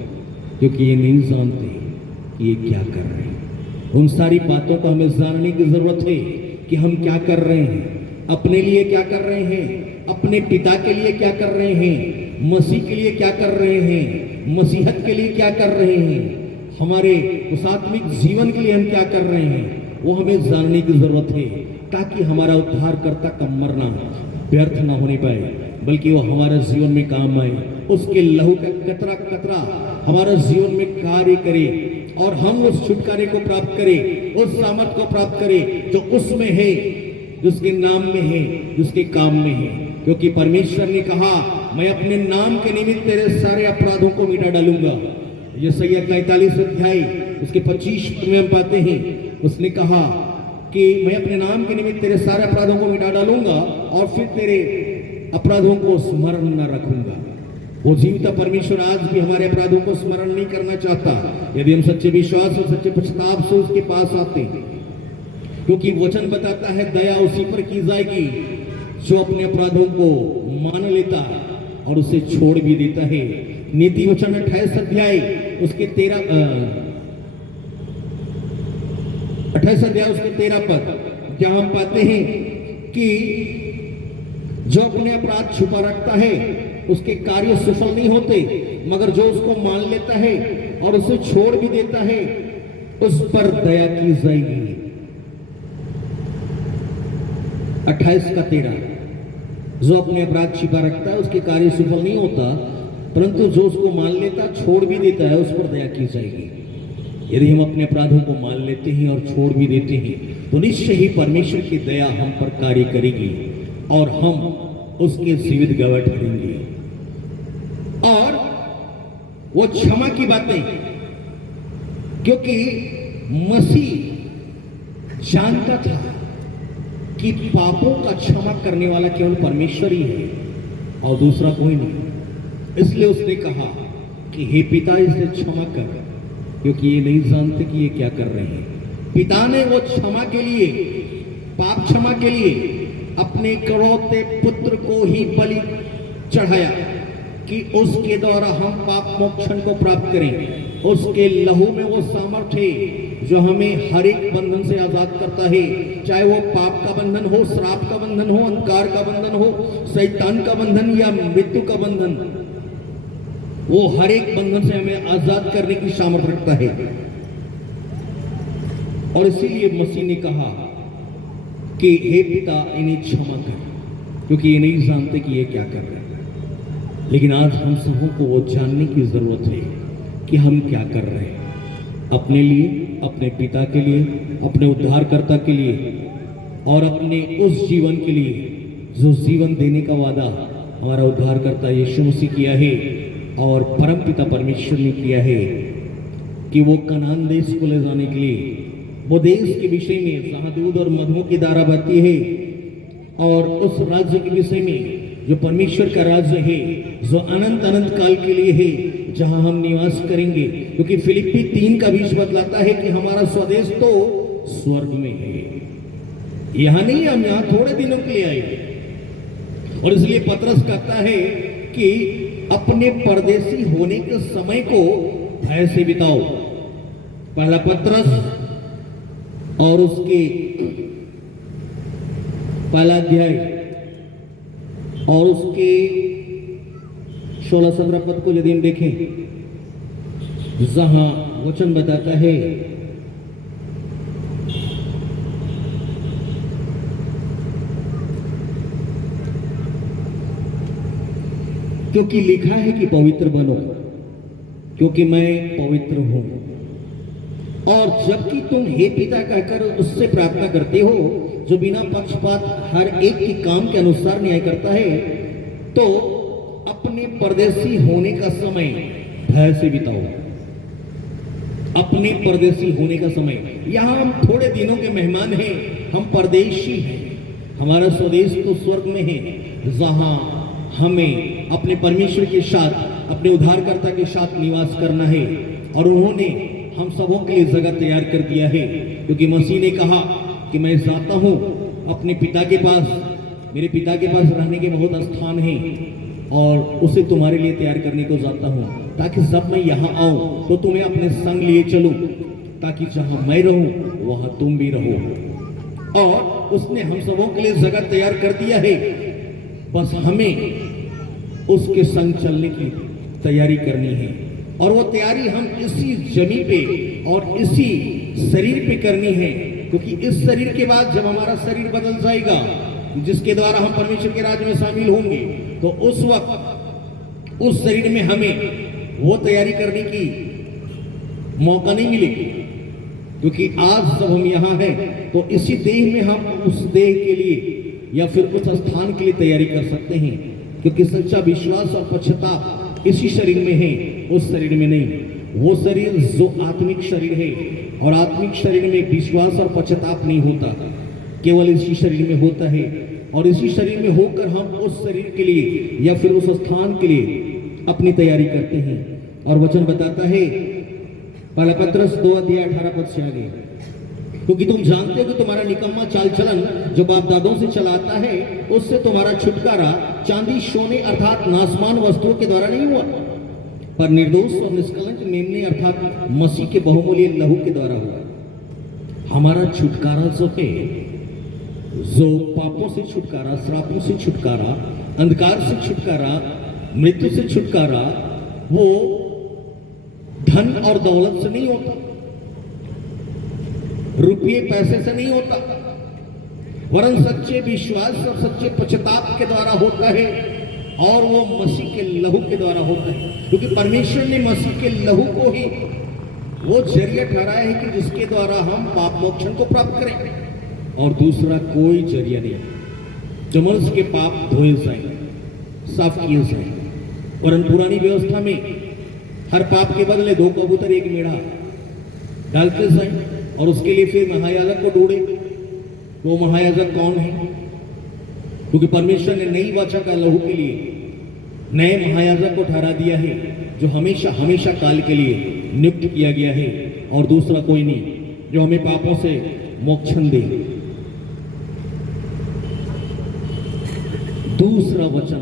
क्योंकि ये नहीं जानते कि ये क्या कर रहे हैं। उन सारी बातों को हमें जानने की जरूरत है कि हम क्या कर रहे हैं, अपने लिए क्या कर रहे हैं, अपने पिता के लिए क्या कर रहे हैं, मसीह के लिए क्या कर रहे हैं, मसीहत के लिए क्या कर रहे हैं, हमारे उस आत्मिक जीवन के लिए हम क्या कर रहे हैं, वो हमें जानने की जरूरत है, ताकि हमारा उद्धारकर्ता का मरना व्यर्थ ना होने पाए, बल्कि वो हमारे जीवन में काम आए। उसके लहू का कतरा कतरा हमारे जीवन में कार्य करे और हम उस छुटकारे को प्राप्त करें, उस सामर्थ को प्राप्त करें जो उसमें है, जिसके नाम में है, जिसके काम में है। क्योंकि परमेश्वर ने कहा, मैं अपने नाम के निमित्त तेरे सारे अपराधों को मिटा डालूंगा। यशायाह 43 अध्याय उसके 25 में हम पाते हैं, उसने कहा कि मैं अपने नाम के निमित्त तेरे सारे अपराधों को मिटा डालूंगा और फिर तेरे अपराधों को स्मरण न रखूंगा। वो जीविता परमेश्वर आज भी हमारे अपराधों को स्मरण नहीं करना चाहता, यदि हम सच्चे विश्वास और सच्चे पश्चाताप से उसके पास आते हैं। क्योंकि वचन बताता है, दया उसी पर की जाएगी जो अपने अपराधों को मान लेता है और उसे छोड़ भी देता है। नीति वचन 28 अध्याय उसके 28 अध्याय उसके 13 पद, जहां हम पाते हैं कि जो अपने अपराध छुपा रखता है उसके कार्य सफल नहीं होते, मगर जो उसको मान लेता है और उसे छोड़ भी देता है उस पर दया की जाएगी। 28 का 13, जो अपने अपराध छिपा रखता है उसके कार्य सफल नहीं होता, परंतु जो उसको मान लेता, छोड़ भी देता है, उस पर दया की जाएगी। यदि हम अपने अपराधों को मान लेते हैं और छोड़ भी देते हैं तो निश्चय ही परमेश्वर की दया हम पर कार्य करेगी और हम उसके जीवित गवाह ठहरेंगे। और वो क्षमा की बातें, क्योंकि मसीह जानता था कि पापों का क्षमा करने वाला केवल परमेश्वर ही है और दूसरा कोई नहीं। इसलिए उसने कहा कि हे पिता, इसे क्षमा कर, क्योंकि ये नहीं जानते कि ये क्या कर रहे हैं। पिता ने वो क्षमा के लिए, पाप क्षमा के लिए अपने इकलौते पुत्र को ही बलि चढ़ाया कि उसके द्वारा हम पाप मोक्षण को प्राप्त करें। उसके लहू में वो सामर्थ्य है जो हमें हर एक बंधन से आजाद करता है, चाहे वो पाप का बंधन हो, श्राप का बंधन हो, अंधकार का बंधन हो, शैतान का बंधन या मृत्यु का बंधन। वो हर एक बंधन से हमें आजाद करने की सामर्थ्य रखता है। और इसीलिए मसीह ने कहा कि हे पिता, इन्हें क्षमा कर, क्योंकि ये नहीं जानते कि ये क्या कर रहे हैं। लेकिन आज हम सबों को वो जानने की जरूरत है कि हम क्या कर रहे हैं, अपने लिए, अपने पिता के लिए, अपने उद्धारकर्ता के लिए और अपने उस जीवन के लिए जो जीवन देने का वादा हमारा उद्धारकर्ता यीशु मसीह किया है और परमपिता परमेश्वर ने किया है कि वो कनान देश को ले जाने के लिए, वो देश के विषय में जहां दूध और मधु की धारा बहती है, और उस राज्य के विषय में जो परमेश्वर का राज्य है, जो अनंत अनंत काल के लिए है, जहां हम निवास करेंगे। क्योंकि फिलिप्पी 3 का 20 बतलाता है कि हमारा स्वदेश तो स्वर्ग में है, यहां नहीं, हम यहां थोड़े दिनों के लिए आए। और इसलिए पतरस कहता है कि अपने परदेसी होने के समय को भय से बिताओ। पहला पतरस और उसके पहला अध्याय और उसके 16-17 पद को यदि हम देखें, जहां वचन बताता है क्योंकि लिखा है कि पवित्र बनो, क्योंकि मैं पवित्र हूं। और जबकि तुम हे पिता कहकर उससे प्रार्थना करते हो जो बिना पक्षपात हर एक के काम के अनुसार न्याय करता है, तो अपने परदेसी होने का समय भय से बिताओ। अपने परदेसी होने का समय, यहां हम थोड़े दिनों के मेहमान हैं, हम परदेशी हैं। हमारा स्वदेश तो स्वर्ग में है, जहां हमें अपने परमेश्वर के साथ, अपने उद्धारकर्ता के साथ निवास करना है। और उन्होंने हम सबों के लिए जगह तैयार कर दिया है, क्योंकि मसीह ने कहा कि मैं जाता हूं अपने पिता के पास, मेरे पिता के पास रहने के बहुत स्थान हैं और उसे तुम्हारे लिए तैयार करने को जाता हूं, ताकि जब मैं यहां आऊं तो तुम्हें अपने संग लिए चलूं, ताकि जहां मैं रहूं वहां तुम भी रहो। और उसने हम सबों के लिए जगह तैयार कर दिया है, बस हमें उसके संग चलने की तैयारी करनी है। और वो तैयारी हम इसी जमीन पे और इसी शरीर पे करनी है, क्योंकि इस शरीर के बाद जब हमारा शरीर बदल जाएगा, जिसके द्वारा हम परमेश्वर के राज्य में शामिल होंगे, तो उस वक्त उस शरीर में हमें वो तैयारी करने की मौका नहीं मिलेगी। क्योंकि आज जब हम यहाँ हैं तो इसी देह में हम उस देह के लिए या फिर उस स्थान के लिए तैयारी कर सकते हैं, क्योंकि सच्चा विश्वास और पश्चाताप इसी शरीर में है, उस शरीर में नहीं। वो शरीर जो आत्मिक शरीर है, और आत्मिक शरीर में विश्वास और पश्चाताप नहीं होता, केवल इसी शरीर में होता है। और इसी शरीर में होकर हम उस शरीर के लिए या फिर उस स्थान के लिए अपनी तैयारी करते हैं। और वचन बताता है पहला पत्रस 2:18 पद से आगे, क्योंकि तुम जानते हो कि तुम्हारा निकम्मा चाल चलन जो बाप दादों से चलाता है, उससे तुम्हारा छुटकारा चांदी सोने अर्थात नासमान वस्तुओं के द्वारा नहीं हुआ, पर निर्दोष और निष्कलंक मेमने अर्थात मसीह के बहुमूल्य लहू के द्वारा हुआ। हमारा छुटकारा जो है, जो पापों से छुटकारा, श्रापों से छुटकारा, अंधकार से छुटकारा, मृत्यु से छुटकारा, वो धन और दौलत से नहीं होता, रुपये पैसे से नहीं होता, वरन सच्चे विश्वास और सच्चे पश्चाताप के द्वारा होता है, और वो मसीह के लहू के द्वारा होता है। क्योंकि परमेश्वर ने मसीह के लहू को ही वो जरिया ठहराया है कि जिसके द्वारा हम पाप मोक्षण को प्राप्त करें, और दूसरा कोई जरिया नहीं जो मनुष्य के पाप धोए जाए, साफ किए जाए। परंतु पुरानी व्यवस्था में हर पाप के बदले 2 कबूतर 1 मेढ़ा डालते जाए, और उसके लिए फिर महायाजक को ढूंढे। वो महायाजक कौन है? क्योंकि परमेश्वर ने नई वाचा का लहू के लिए नए महायाजक को ठहरा दिया है, जो हमेशा हमेशा काल के लिए नियुक्त किया गया है, और दूसरा कोई नहीं जो हमें पापों से मोक्षण दे। दूसरा वचन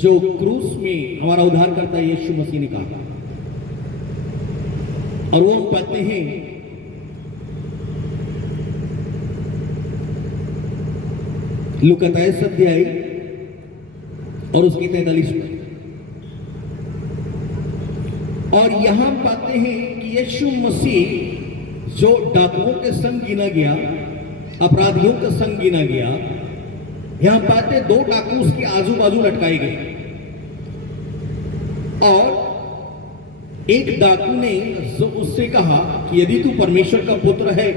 जो क्रूस में हमारा उद्धार करता यीशु मसीह ने कहा, और वो हम पाते हैं लूका 23 अध्याय और उसकी 43 में। और यहां पाते हैं कि यीशु मसीह जो डाकुओं के संग गिना गया, अपराधियों के संग गिना गया, यहां पाते 2 डाकू उसके आजू बाजू लटकाए गए, और एक डाकू ने जो उससे कहा कि यदि तू परमेश्वर का पुत्र है,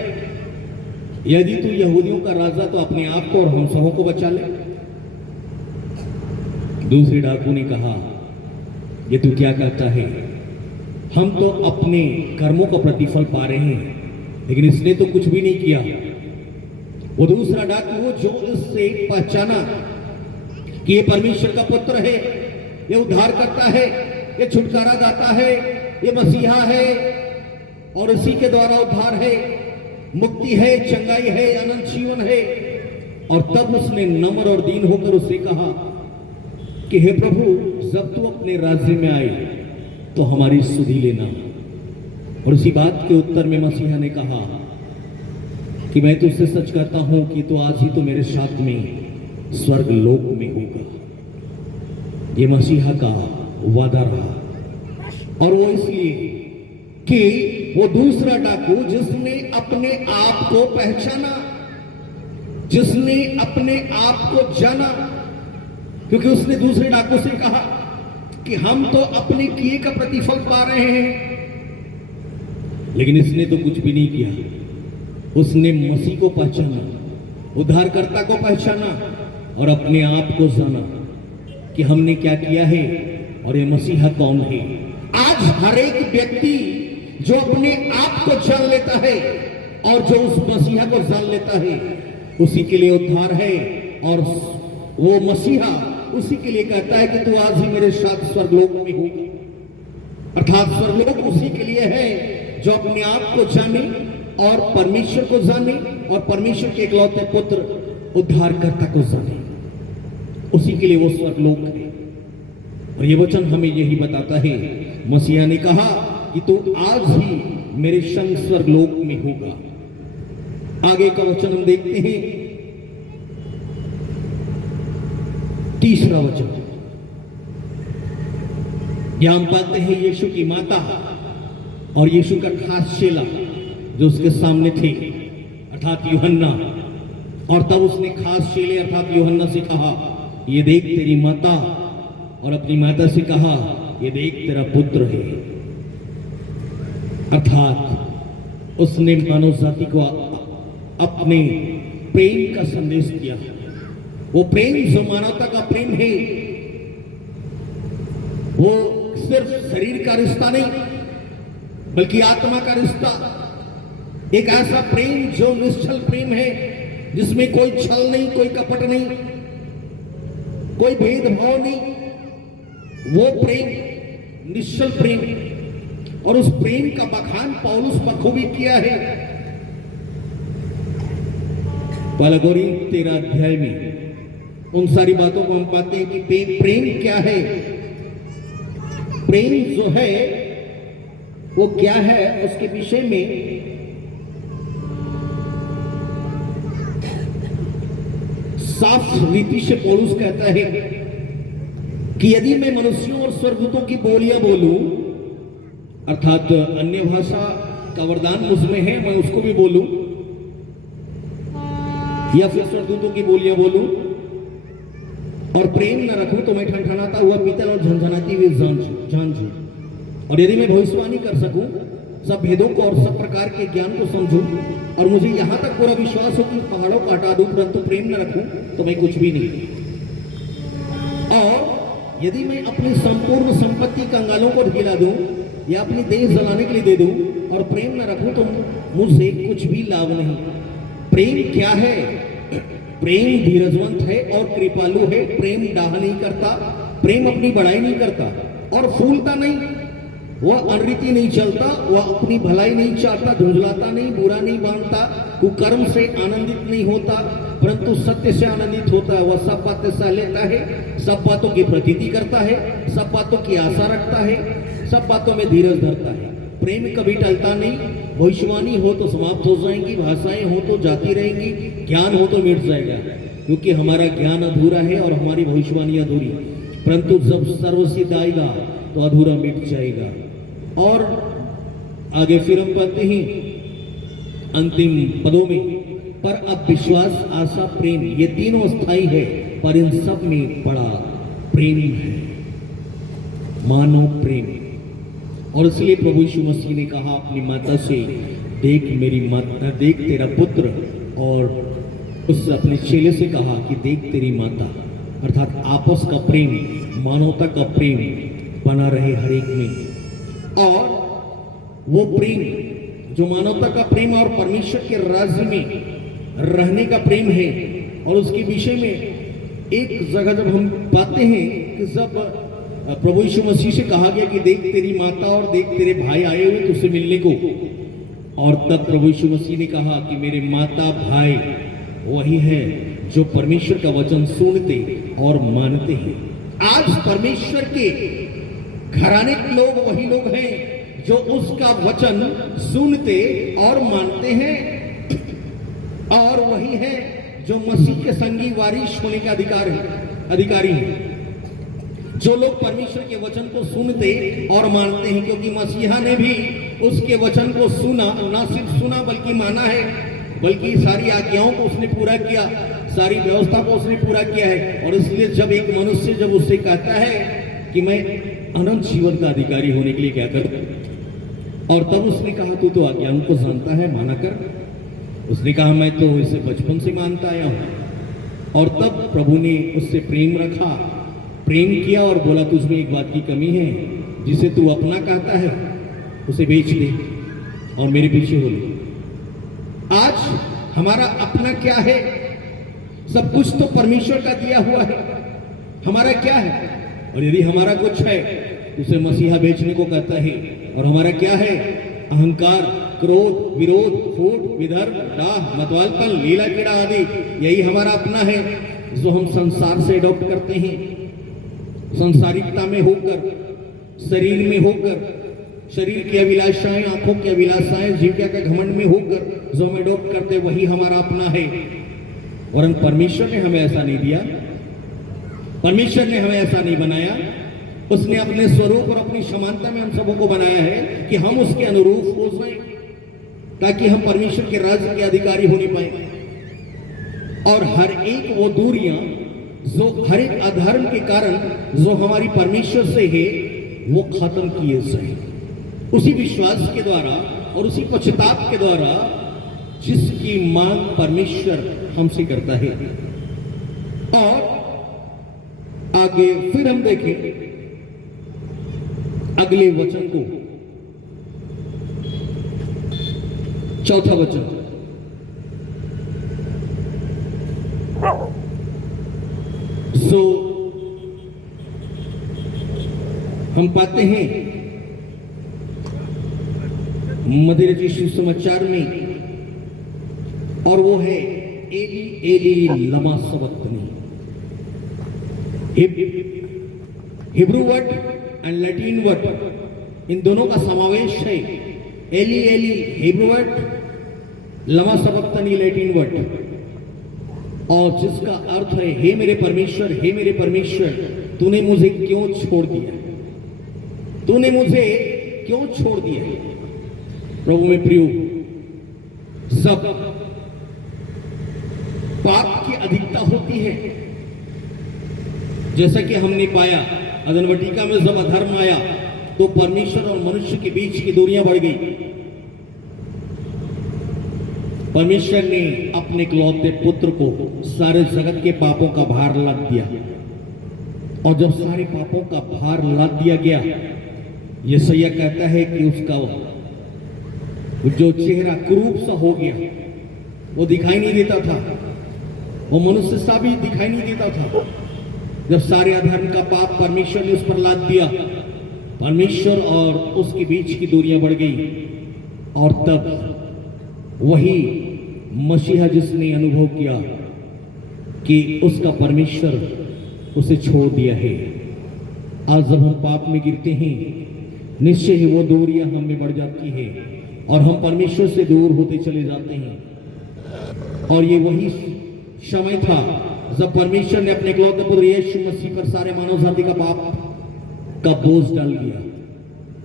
यदि तू यहूदियों का राजा, तो अपने आप को और हम सबों को बचा ले। दूसरे डाकू ने कहा, ये तू क्या करता है? हम तो अपने कर्मों का प्रतिफल पा रहे हैं, लेकिन इसने तो कुछ भी नहीं किया। वो दूसरा डाकू जो इससे पहचाना कि ये परमेश्वर का पुत्र है, ये उद्धार करता है, ये छुटकारा दाता है, ये मसीहा है, और इसी के द्वारा उद्धार है, मुक्ति है, चंगाई है, अनंत जीवन है। और तब उसने नम्र और दीन होकर उससे कहा कि हे प्रभु, जब तू अपने राज्य में आए तो हमारी सुधि लेना। और इसी बात के उत्तर में मसीहा ने कहा कि मैं तुझसे सच कहता हूं कि तो आज ही तो मेरे साथ में स्वर्ग लोक में होगा। ये मसीहा का वादा रहा, और वो इसलिए कि वो दूसरा डाकू जिसने अपने आप को पहचाना, जिसने अपने आप को जाना, क्योंकि उसने दूसरे डाकू से कहा कि हम तो अपने किए का प्रतिफल पा रहे हैं, लेकिन इसने तो कुछ भी नहीं किया। उसने मसीह को पहचाना, उद्धारकर्ता को पहचाना, और अपने आप को जाना कि हमने क्या किया है और ये मसीहा कौन है। आज हर एक व्यक्ति जो अपने आप को जान लेता है और जो उस मसीहा को जान लेता है, उसी के लिए उद्धार है, और वो मसीहा उसी के लिए कहता है कि तू आज ही मेरे साथ स्वर्गलोक में होगा। अर्थात स्वर्गलोक उसी के लिए है जो अपने आप को जाने और परमेश्वर को जाने, और परमेश्वर के इकलौते पुत्र उद्धारकर्ता को जाने, उसी के लिए वो स्वर्गलोक है। और ये वचन हमें यही बताता है। मसीहा ने कहा कि तू आज ही मेरे संग स्वर्गलोक में होगा। आगे का वचन हम देखते हैं, तीसरा वचन। यहां हम पाते हैं यीशु की माता और यीशु का खास चेला जो उसके सामने थे, अर्थात यूहन्ना। और तब उसने खास चेले अर्थात यूहन्ना से कहा, ये देख तेरी माता, और अपनी माता से कहा, ये देख तेरा पुत्र है। अर्थात उसने मानव जाति को अपने प्रेम का संदेश दिया। वो प्रेम जो मानवता का प्रेम है, वो सिर्फ शरीर का रिश्ता नहीं बल्कि आत्मा का रिश्ता, एक ऐसा प्रेम जो निश्चल प्रेम है, जिसमें कोई छल नहीं, कोई कपट नहीं, कोई भेदभाव नहीं। वो प्रेम निश्चल प्रेम, और उस प्रेम का बखान पौलुस बखूबी किया है। पहला कोरिन्थ 13 अध्याय में उन सारी बातों को हम पाते हैं कि प्रेम क्या है। प्रेम जो है वो क्या है, उसके विषय में साफ रीति से पौलुस कहता है कि यदि मैं मनुष्यों और स्वर्गदूतों की बोलियां बोलूं, अर्थात अन्य भाषा का वरदान मुझमें है, मैं उसको भी बोलूं, या फिर स्वर्गदूतों की बोलियां बोलूं, और प्रेम न रखूं तो मैं ठनठनाता हुआ पीतल और झनझनाती हुई झांझ। और यदि मैं भविष्यवाणी कर सकूं सब भेदों को और सब प्रकार के ज्ञान को समझूं और मुझे यहां तक पूरा विश्वास हो कि पहाड़ों को हटा दूं परंतु प्रेम न रखूं तो मैं कुछ भी नहीं। और यदि मैं अपनी संपूर्ण संपत्ति कंगालों को ढिला दूं या अपनी देश जलाने के लिए दे दूं और प्रेम न रखूं तो मुझे कुछ भी लाभ नहीं। प्रेम क्या है? प्रेम धीरजवंत है और कृपालु है। प्रेम डाह नहीं करता, प्रेम अपनी बड़ाई नहीं करता और फूलता नहीं, वह अनरीति नहीं चलता, वह अपनी भलाई नहीं चाहता, धुंधलाता नहीं, बुरा नहीं मानता, कुकर्म से आनंदित नहीं होता परंतु सत्य से आनंदित होता है। वह सब बातें सह लेता है, सब बातों की प्रतीति करता है, सब बातों की आशा रखता है, सब बातों में धीरज धरता है। प्रेम कभी टलता नहीं। भविष्यवाणी हो तो समाप्त हो जाएंगी, भाषाएं हो तो जाती रहेंगी, ज्ञान हो तो मिट जाएगा, क्योंकि हमारा ज्ञान अधूरा है और हमारी भविष्यवाणी अधूरी। परंतु जब सर्वसिद्ध आएगा तो अधूरा मिट जाएगा। और आगे फिर हम पढ़ते हैं अंतिम पदों में, पर अब विश्वास, आशा, प्रेम ये तीनों अस्थायी है पर इन सब में बड़ा प्रेम है, मानो प्रेम। और इसलिए प्रभु यीशु मसीह ने कहा अपनी माता से, देख मेरी माता, देख तेरा पुत्र, और उस अपने चेले से कहा कि देख तेरी माता। अर्थात आपस का प्रेम, मानवता का प्रेम बना रहे हर एक में। और वो प्रेम जो मानवता का प्रेम और परमेश्वर के राज्य में रहने का प्रेम है। और उसके विषय में एक जगह जब हम पाते हैं कि जब प्रभु यीशु मसीह से कहा गया कि देख तेरी माता और देख तेरे भाई आए हुए तुझसे मिलने को, और तब प्रभु यीशु मसीह ने कहा कि मेरे माता भाई वही है जो परमेश्वर का वचन सुनते और मानते हैं। आज परमेश्वर के घराने के लोग वही लोग हैं जो उसका वचन सुनते और मानते हैं, और वही है जो मसीह के संगी वारिश होने का अधिकारी है। जो लोग परमेश्वर के वचन को सुनते और मानते हैं, क्योंकि मसीहा ने भी उसके वचन को सुना, ना सिर्फ सुना बल्कि माना है, बल्कि सारी आज्ञाओं को उसने पूरा किया, सारी व्यवस्था को उसने पूरा किया है। और इसलिए जब एक मनुष्य जब उससे कहता है कि मैं अनंत जीवन का अधिकारी होने के लिए क्या करूं, और तब उसने कहा तू तो आज्ञाओं को जानता है, माना कर। उसने कहा मैं तो इसे बचपन से मानता आया हूं। और तब प्रभु ने उससे प्रेम रखा, प्रेम किया और बोला तुझमें एक बात की कमी है, जिसे तू अपना कहता है उसे बेच दे और मेरे पीछे हो ले। आज हमारा अपना क्या है? सब कुछ तो परमेश्वर का दिया हुआ है। हमारा क्या है? और यदि हमारा कुछ है उसे मसीहा बेचने को कहता है। और हमारा क्या है? अहंकार, क्रोध, विरोध, फूट, विधर्म, डाह, मतवालपन, लीला कीड़ा आदि, यही हमारा अपना है जो हम संसार से अडॉप्ट करते हैं। संसारिकता में होकर, शरीर में होकर, शरीर की अभिलाषाएं, आंखों की अभिलाषाएं, जीविका के घमंड में होकर जो हम अडॉप्ट करते वही हमारा अपना है। वरन परमेश्वर ने हमें ऐसा नहीं दिया, परमेश्वर ने हमें ऐसा नहीं बनाया। उसने अपने स्वरूप और अपनी समानता में हम सबों को बनाया है कि हम उसके अनुरूप हो जाएं, ताकि हम परमेश्वर के राज्य के अधिकारी होने पाए। और हर एक वो दूरियां जो हर एक अधर्म के कारण जो हमारी परमेश्वर से है वो खत्म किए जाए, उसी विश्वास के द्वारा और उसी पश्चाताप के द्वारा जिसकी मांग परमेश्वर हमसे करता है। और आगे फिर हम देखें अगले वचन को, चौथा वचन, सो हम पाते हैं मदीर जी सुसमाचार में, और वो है एली एली लमा सबक्तनी। Hebrew word and Latin word इन दोनों का समावेश है। एली एली हिब्रू वर्ड, लमा सबक्तनी लैटिन वर्ड, और जिसका अर्थ है हे मेरे परमेश्वर, हे मेरे परमेश्वर, तूने मुझे क्यों छोड़ दिया, तूने मुझे क्यों छोड़ दिया। प्रभु में प्रियो, सब पाप की अधिकता होती है। जैसा कि हमने पाया अदन वाटिका में जब अधर्म आया तो परमेश्वर और मनुष्य के बीच की दूरियां बढ़ गई। परमेश्वर ने अपने इकलौते पुत्र को सारे जगत के पापों का भार लाद दिया, और जब सारे पापों का भार लाद दिया गया, यशायाह कहता है कि उसका जो चेहरा कुरूप सा हो गया, वो दिखाई नहीं देता था, वो मनुष्य सा भी दिखाई नहीं देता था। जब सारे अधर्म का पाप परमेश्वर ने उस पर लाद दिया, परमेश्वर और उसके बीच की दूरियां बढ़ गई, और तब वही मसीहा जिसने अनुभव किया कि उसका परमेश्वर उसे छोड़ दिया है। आज जब हम पाप में गिरते हैं, निश्चय ही वो दूरियां हम में बढ़ जाती है और हम परमेश्वर से दूर होते चले जाते हैं। और ये वही समय था जब परमेश्वर ने अपने इकलौते पुत्र यीशु मसीह पर सारे मानव जाति का पाप का बोझ डाल दिया,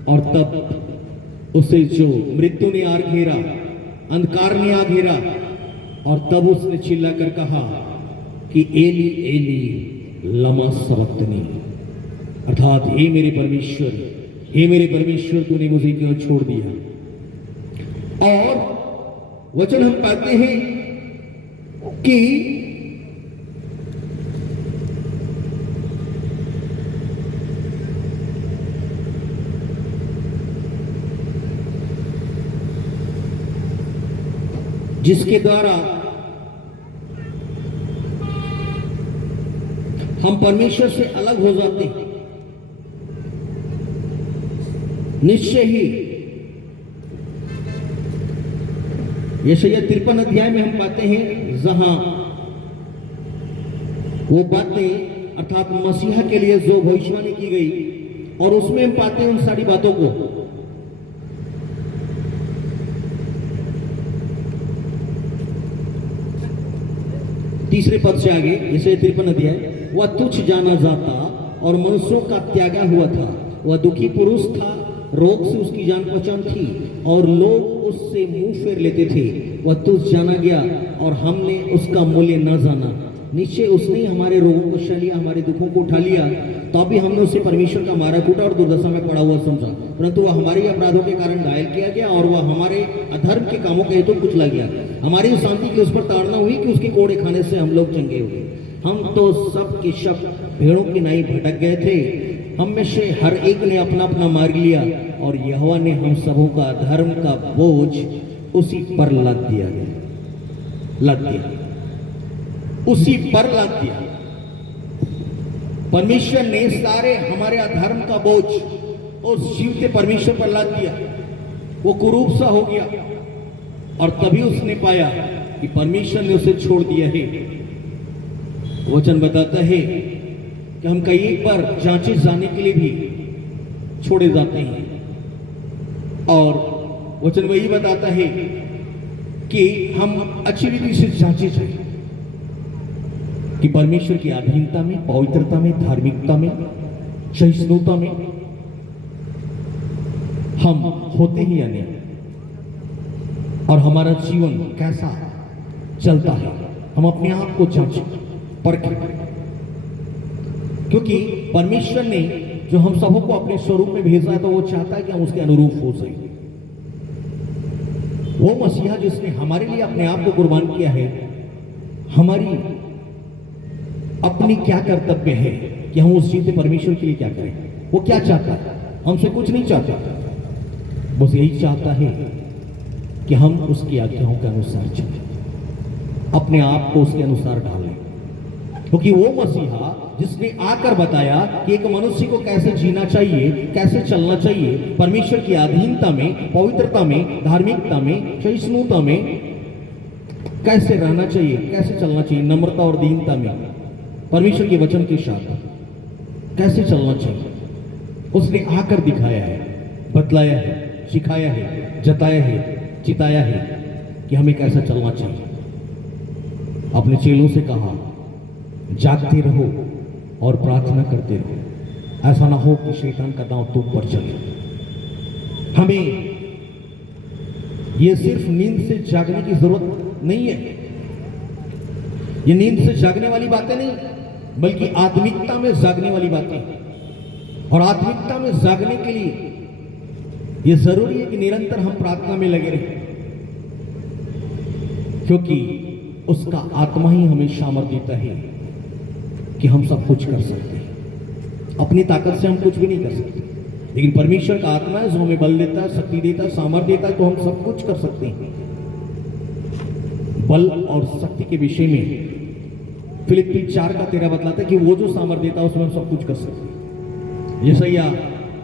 और तब उसे जो मृत्यु ने आ घेरा, अंधकार ने आ घेरा, और तब उसने चिल्लाकर कहा कि एली एली लमा सबक्तनी, अर्थात हे मेरे परमेश्वर, हे मेरे परमेश्वर, तूने मुझे क्यों छोड़ दिया। और वचन हम पाते हैं कि जिसके द्वारा हम परमेश्वर से अलग हो जाते हैं, निश्चय ही यशायाह 53 अध्याय में हम पाते हैं, जहां वो बातें अर्थात मसीहा के लिए जो भविष्यवाणी की गई, और उसमें हम पाते हैं उन सारी बातों को। तीसरे पद से आगे यशायाह 53 अध्याय, वह तुच्छ जाना जाता और मनुष्यों का त्यागा हुआ था, वह दुखी पुरुष था, रोग से उसकी जान पहचान थी और लोग उससे मुंह फेर लेते थे। वह तुच्छ जाना गया और हमने उसका मूल्य न जाना। निश्चय उसने हमारे रोगों को सह लिया, हमारे दुखों को उठा लिया, तो भी हमने उसे परमेश्वर का मारा कूटा और दुर्दशा में पड़ा हुआ समझा। परंतु वह हमारे अपराधों के कारण घायल किया गया और वह हमारे अधर्म के कामों के हेतु कुचला गया। हमारी शांति की उस पर ताड़ना हुई कि उसके कोड़े खाने से हम लोग चंगे हुए। हम तो सब के सब भेड़ों की नाई भटक गए थे, हम में से हर एक ने अपना अपना मार्ग लिया, और यहोवा ने हम सबों का धर्म का बोझ उसी पर लद दिया, उसी पर लद दिया। परमेश्वर ने सारे हमारे अधर्म का बोझ उस जीवते परमेश्वर पर लद दिया। वो कुरूप सा हो गया, और तभी उसने पाया कि परमेश्वर ने उसे छोड़ दिया है। वचन बताता है कि हम कई एक बार जांचे जाने के लिए भी छोड़े जाते हैं, और वचन वही बताता है कि हम अच्छी रीति से जांचे जाए कि परमेश्वर की अधीनता में, पवित्रता में, धार्मिकता में, सहिष्णुता में हम होते ही या नहीं, और हमारा जीवन कैसा चलता है। हम अपने आप को जांचें, परखें, क्योंकि परमेश्वर ने जो हम सबों को अपने स्वरूप में भेजा है, तो वो चाहता है कि हम उसके अनुरूप हो सके। वो मसीहा जिसने हमारे लिए अपने आप को कुर्बान किया है, हमारी अपनी क्या कर्तव्य है कि हम उस जीते परमेश्वर के लिए क्या करें। वो क्या चाहता है? हमसे कुछ नहीं चाहता, बस यही चाहता है कि हम उसकी आज्ञाओं के अनुसार चलें, अपने आप को उसके अनुसार ढालें। क्योंकि वो मसीहा जिसने आकर बताया कि एक मनुष्य को कैसे जीना चाहिए, कैसे चलना चाहिए, परमेश्वर की अधीनता में, पवित्रता में, धार्मिकता में, सहिष्णुता में कैसे रहना चाहिए, कैसे चलना चाहिए, नम्रता और दीनता में, परमेश्वर के वचन के साथ कैसे चलना चाहिए, उसने आकर दिखाया है, बतलाया है, सिखाया है, जताया है, चिताया है कि हमें कैसा चलना चाहिए। अपने चेलों से कहा, जागते रहो और प्रार्थना करते रहो, ऐसा ना हो कि शैतान का दांव तुम पर चले। हमें यह सिर्फ नींद से जागने की जरूरत नहीं है, ये नींद से जागने वाली बातें नहीं, बल्कि आत्मिकता में जागने वाली बातें। और आत्मिकता में जागने के लिए यह जरूरी है कि निरंतर हम प्रार्थना में लगे रहें। क्योंकि उसका आत्मा ही हमें सामर्थ्य देता है कि हम सब कुछ कर सकते हैं। अपनी ताकत से हम कुछ भी नहीं कर सकते, लेकिन परमेश्वर का आत्मा है जो हमें बल देता है, शक्ति देता है, सामर्थ्य देता है, तो हम सब कुछ कर सकते हैं। बल और शक्ति के विषय में फिलिप्पी 4:13 बतलाता है कि वो जो सामर्थ्य देता है उसमें हम सब कुछ कर सकते हैं। यशायाह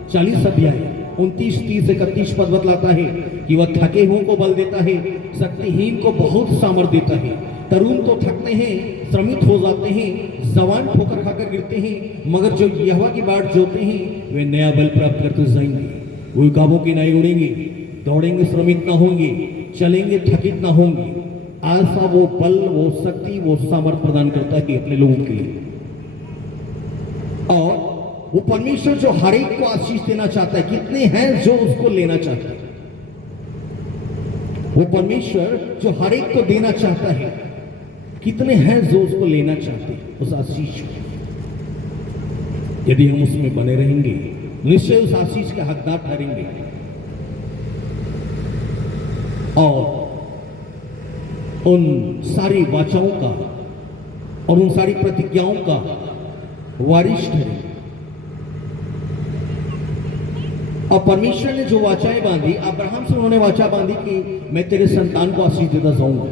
40 अध्याय 29, 30, 31 पद बतलाता है कि वह थके हुओं को बल देता है, शक्तिहीन को बहुत सामर्थ्य देता है। तरुण तो थकते हैं, श्रमित हो जाते हैं, जवान ठोकर खाकर गिरते हैं, मगर जो यहोवा की बाट जोते हैं वे नया बल प्राप्त करते जाएंगे। वो काबों की नए उड़ेंगे, दौड़ेंगे, श्रमित ना होंगे, चलेंगे, थकित ना होंगे। ऐसा वो बल, वो शक्ति, वो सामर्थ्य प्रदान करता है अपने लोगों के लिए। और वो परमेश्वर जो हर एक को आशीष देना चाहता है, कितने हैं जो उसको लेना चाहते हैं। वो परमेश्वर जो हर एक को देना चाहता है, कितने हैं जो उसको लेना चाहते हैं उस आशीष को। यदि हम उसमें बने रहेंगे निश्चय उस आशीष का हकदार ठहरेंगे और उन सारी वाचाओं का और उन सारी प्रतिज्ञाओं का वारिश ठहरेंगे। और परमेश्वर ने जो वाचाएं बांधी, अब्राहम से उन्होंने वाचा बांधी कि मैं तेरे संतान को आशीष देता जाऊंगा,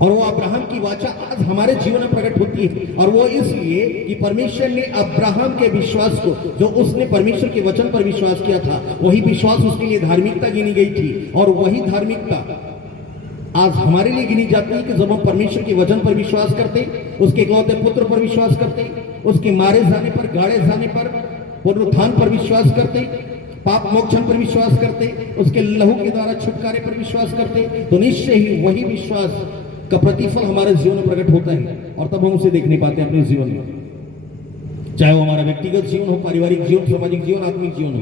और वो अब्राहम की वाचा आज हमारे जीवन में प्रकट होती है। और वो इसलिए कि परमेश्वर ने अब्राहम के विश्वास को, जो उसने परमेश्वर के वचन पर विश्वास किया था, वही विश्वास उसके लिए धार्मिकता गिनी गई थी। और वही धार्मिकता आज हमारे लिए गिनी जाती है कि जब हम परमेश्वर के वचन पर विश्वास करते, उसके इकलौते पुत्र पर विश्वास करते, उसके मारे जाने पर, गाड़े जाने पर, पुनरुत्थान पर विश्वास करते, पाप मोक्षण पर विश्वास करते, उसके लहू के द्वारा छुटकारे पर विश्वास करते, तो निश्चय ही वही विश्वास का प्रतिफल हमारे जीवन में प्रकट होता है। और तब हम उसे देख नहीं पाते अपने जीवन में, चाहे वो हमारा व्यक्तिगत जीवन हो, पारिवारिक जीवन, सामाजिक जीवन, आत्मिक जीवन हो।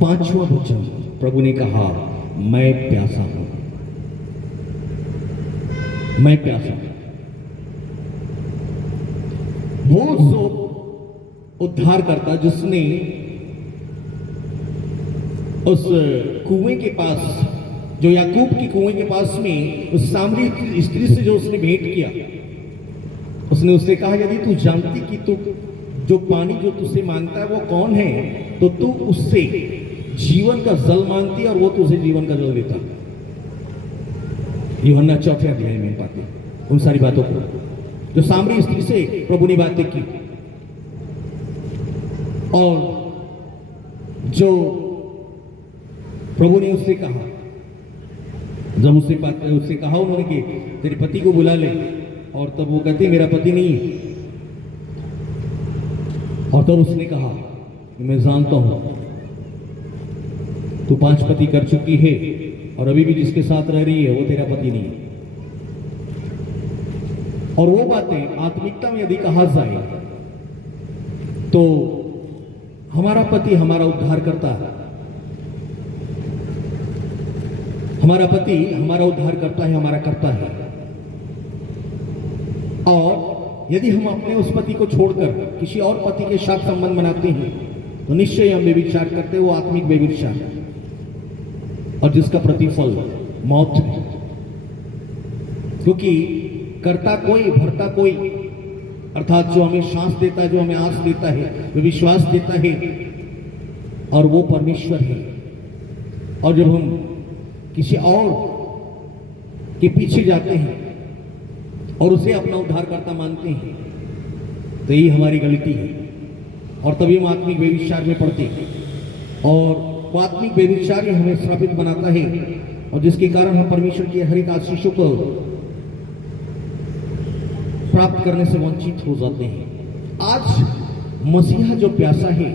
5वां वचन प्रभु ने कहा, मैं प्यासा हूं, मैं प्यासा हूं। वो जो उद्धार करता, जिसने उस कुएं के पास, जो याकूब की कुएं के पास में उस सामरी स्त्री से जो उसने भेंट किया, उसने उससे कहा, यदि तू जानती कि तू जो पानी जो तुझसे मांगता है वो कौन है, तो तू उससे जीवन का जल मांगती और वो तुझे जीवन का जल देता। यूहन्ना 4 अध्याय में पाते उन सारी बातों को, जो सामरी स्त्री से प्रभु ने बातें की। और जो प्रभु ने उससे कहा, जब उससे कहा उन्होंने कि तेरे पति को बुला ले, और तब वो कहते मेरा पति नहीं है। और तब उसने कहा, मैं जानता हूं तू 5 पति कर चुकी है और अभी भी जिसके साथ रह रही है वो तेरा पति नहीं है। और वो बातें आत्मिकता में यदि कहा जाए तो हमारा पति हमारा उद्धार करता है, हमारा पति हमारा उद्धार करता है, हमारा करता है। और यदि हम अपने उस पति को छोड़कर किसी और पति के साथ संबंध बनाते हैं तो निश्चय हम व्यभिचार करते हैं, वो आत्मिक व्यभिचार, और जिसका प्रतिफल मौत है। क्योंकि करता कोई, भरता कोई, अर्थात जो हमें सांस देता है, जो हमें आस देता है, जो विश्वास देता है, और वो परमेश्वर है। और जब हम किसी और के पीछे जाते हैं और उसे अपना उद्धारकर्ता मानते हैं तो यही हमारी गलती है, और तभी हम आत्मिक व्यभिचार में पड़ते हैं। और वो आत्मिक व्यभिचार ही हमें श्रापित बनाता है, और जिसके कारण हम परमेश्वर के हर एक आशीषों को प्राप्त करने से वंचित हो जाते हैं। आज मसीहा जो प्यासा है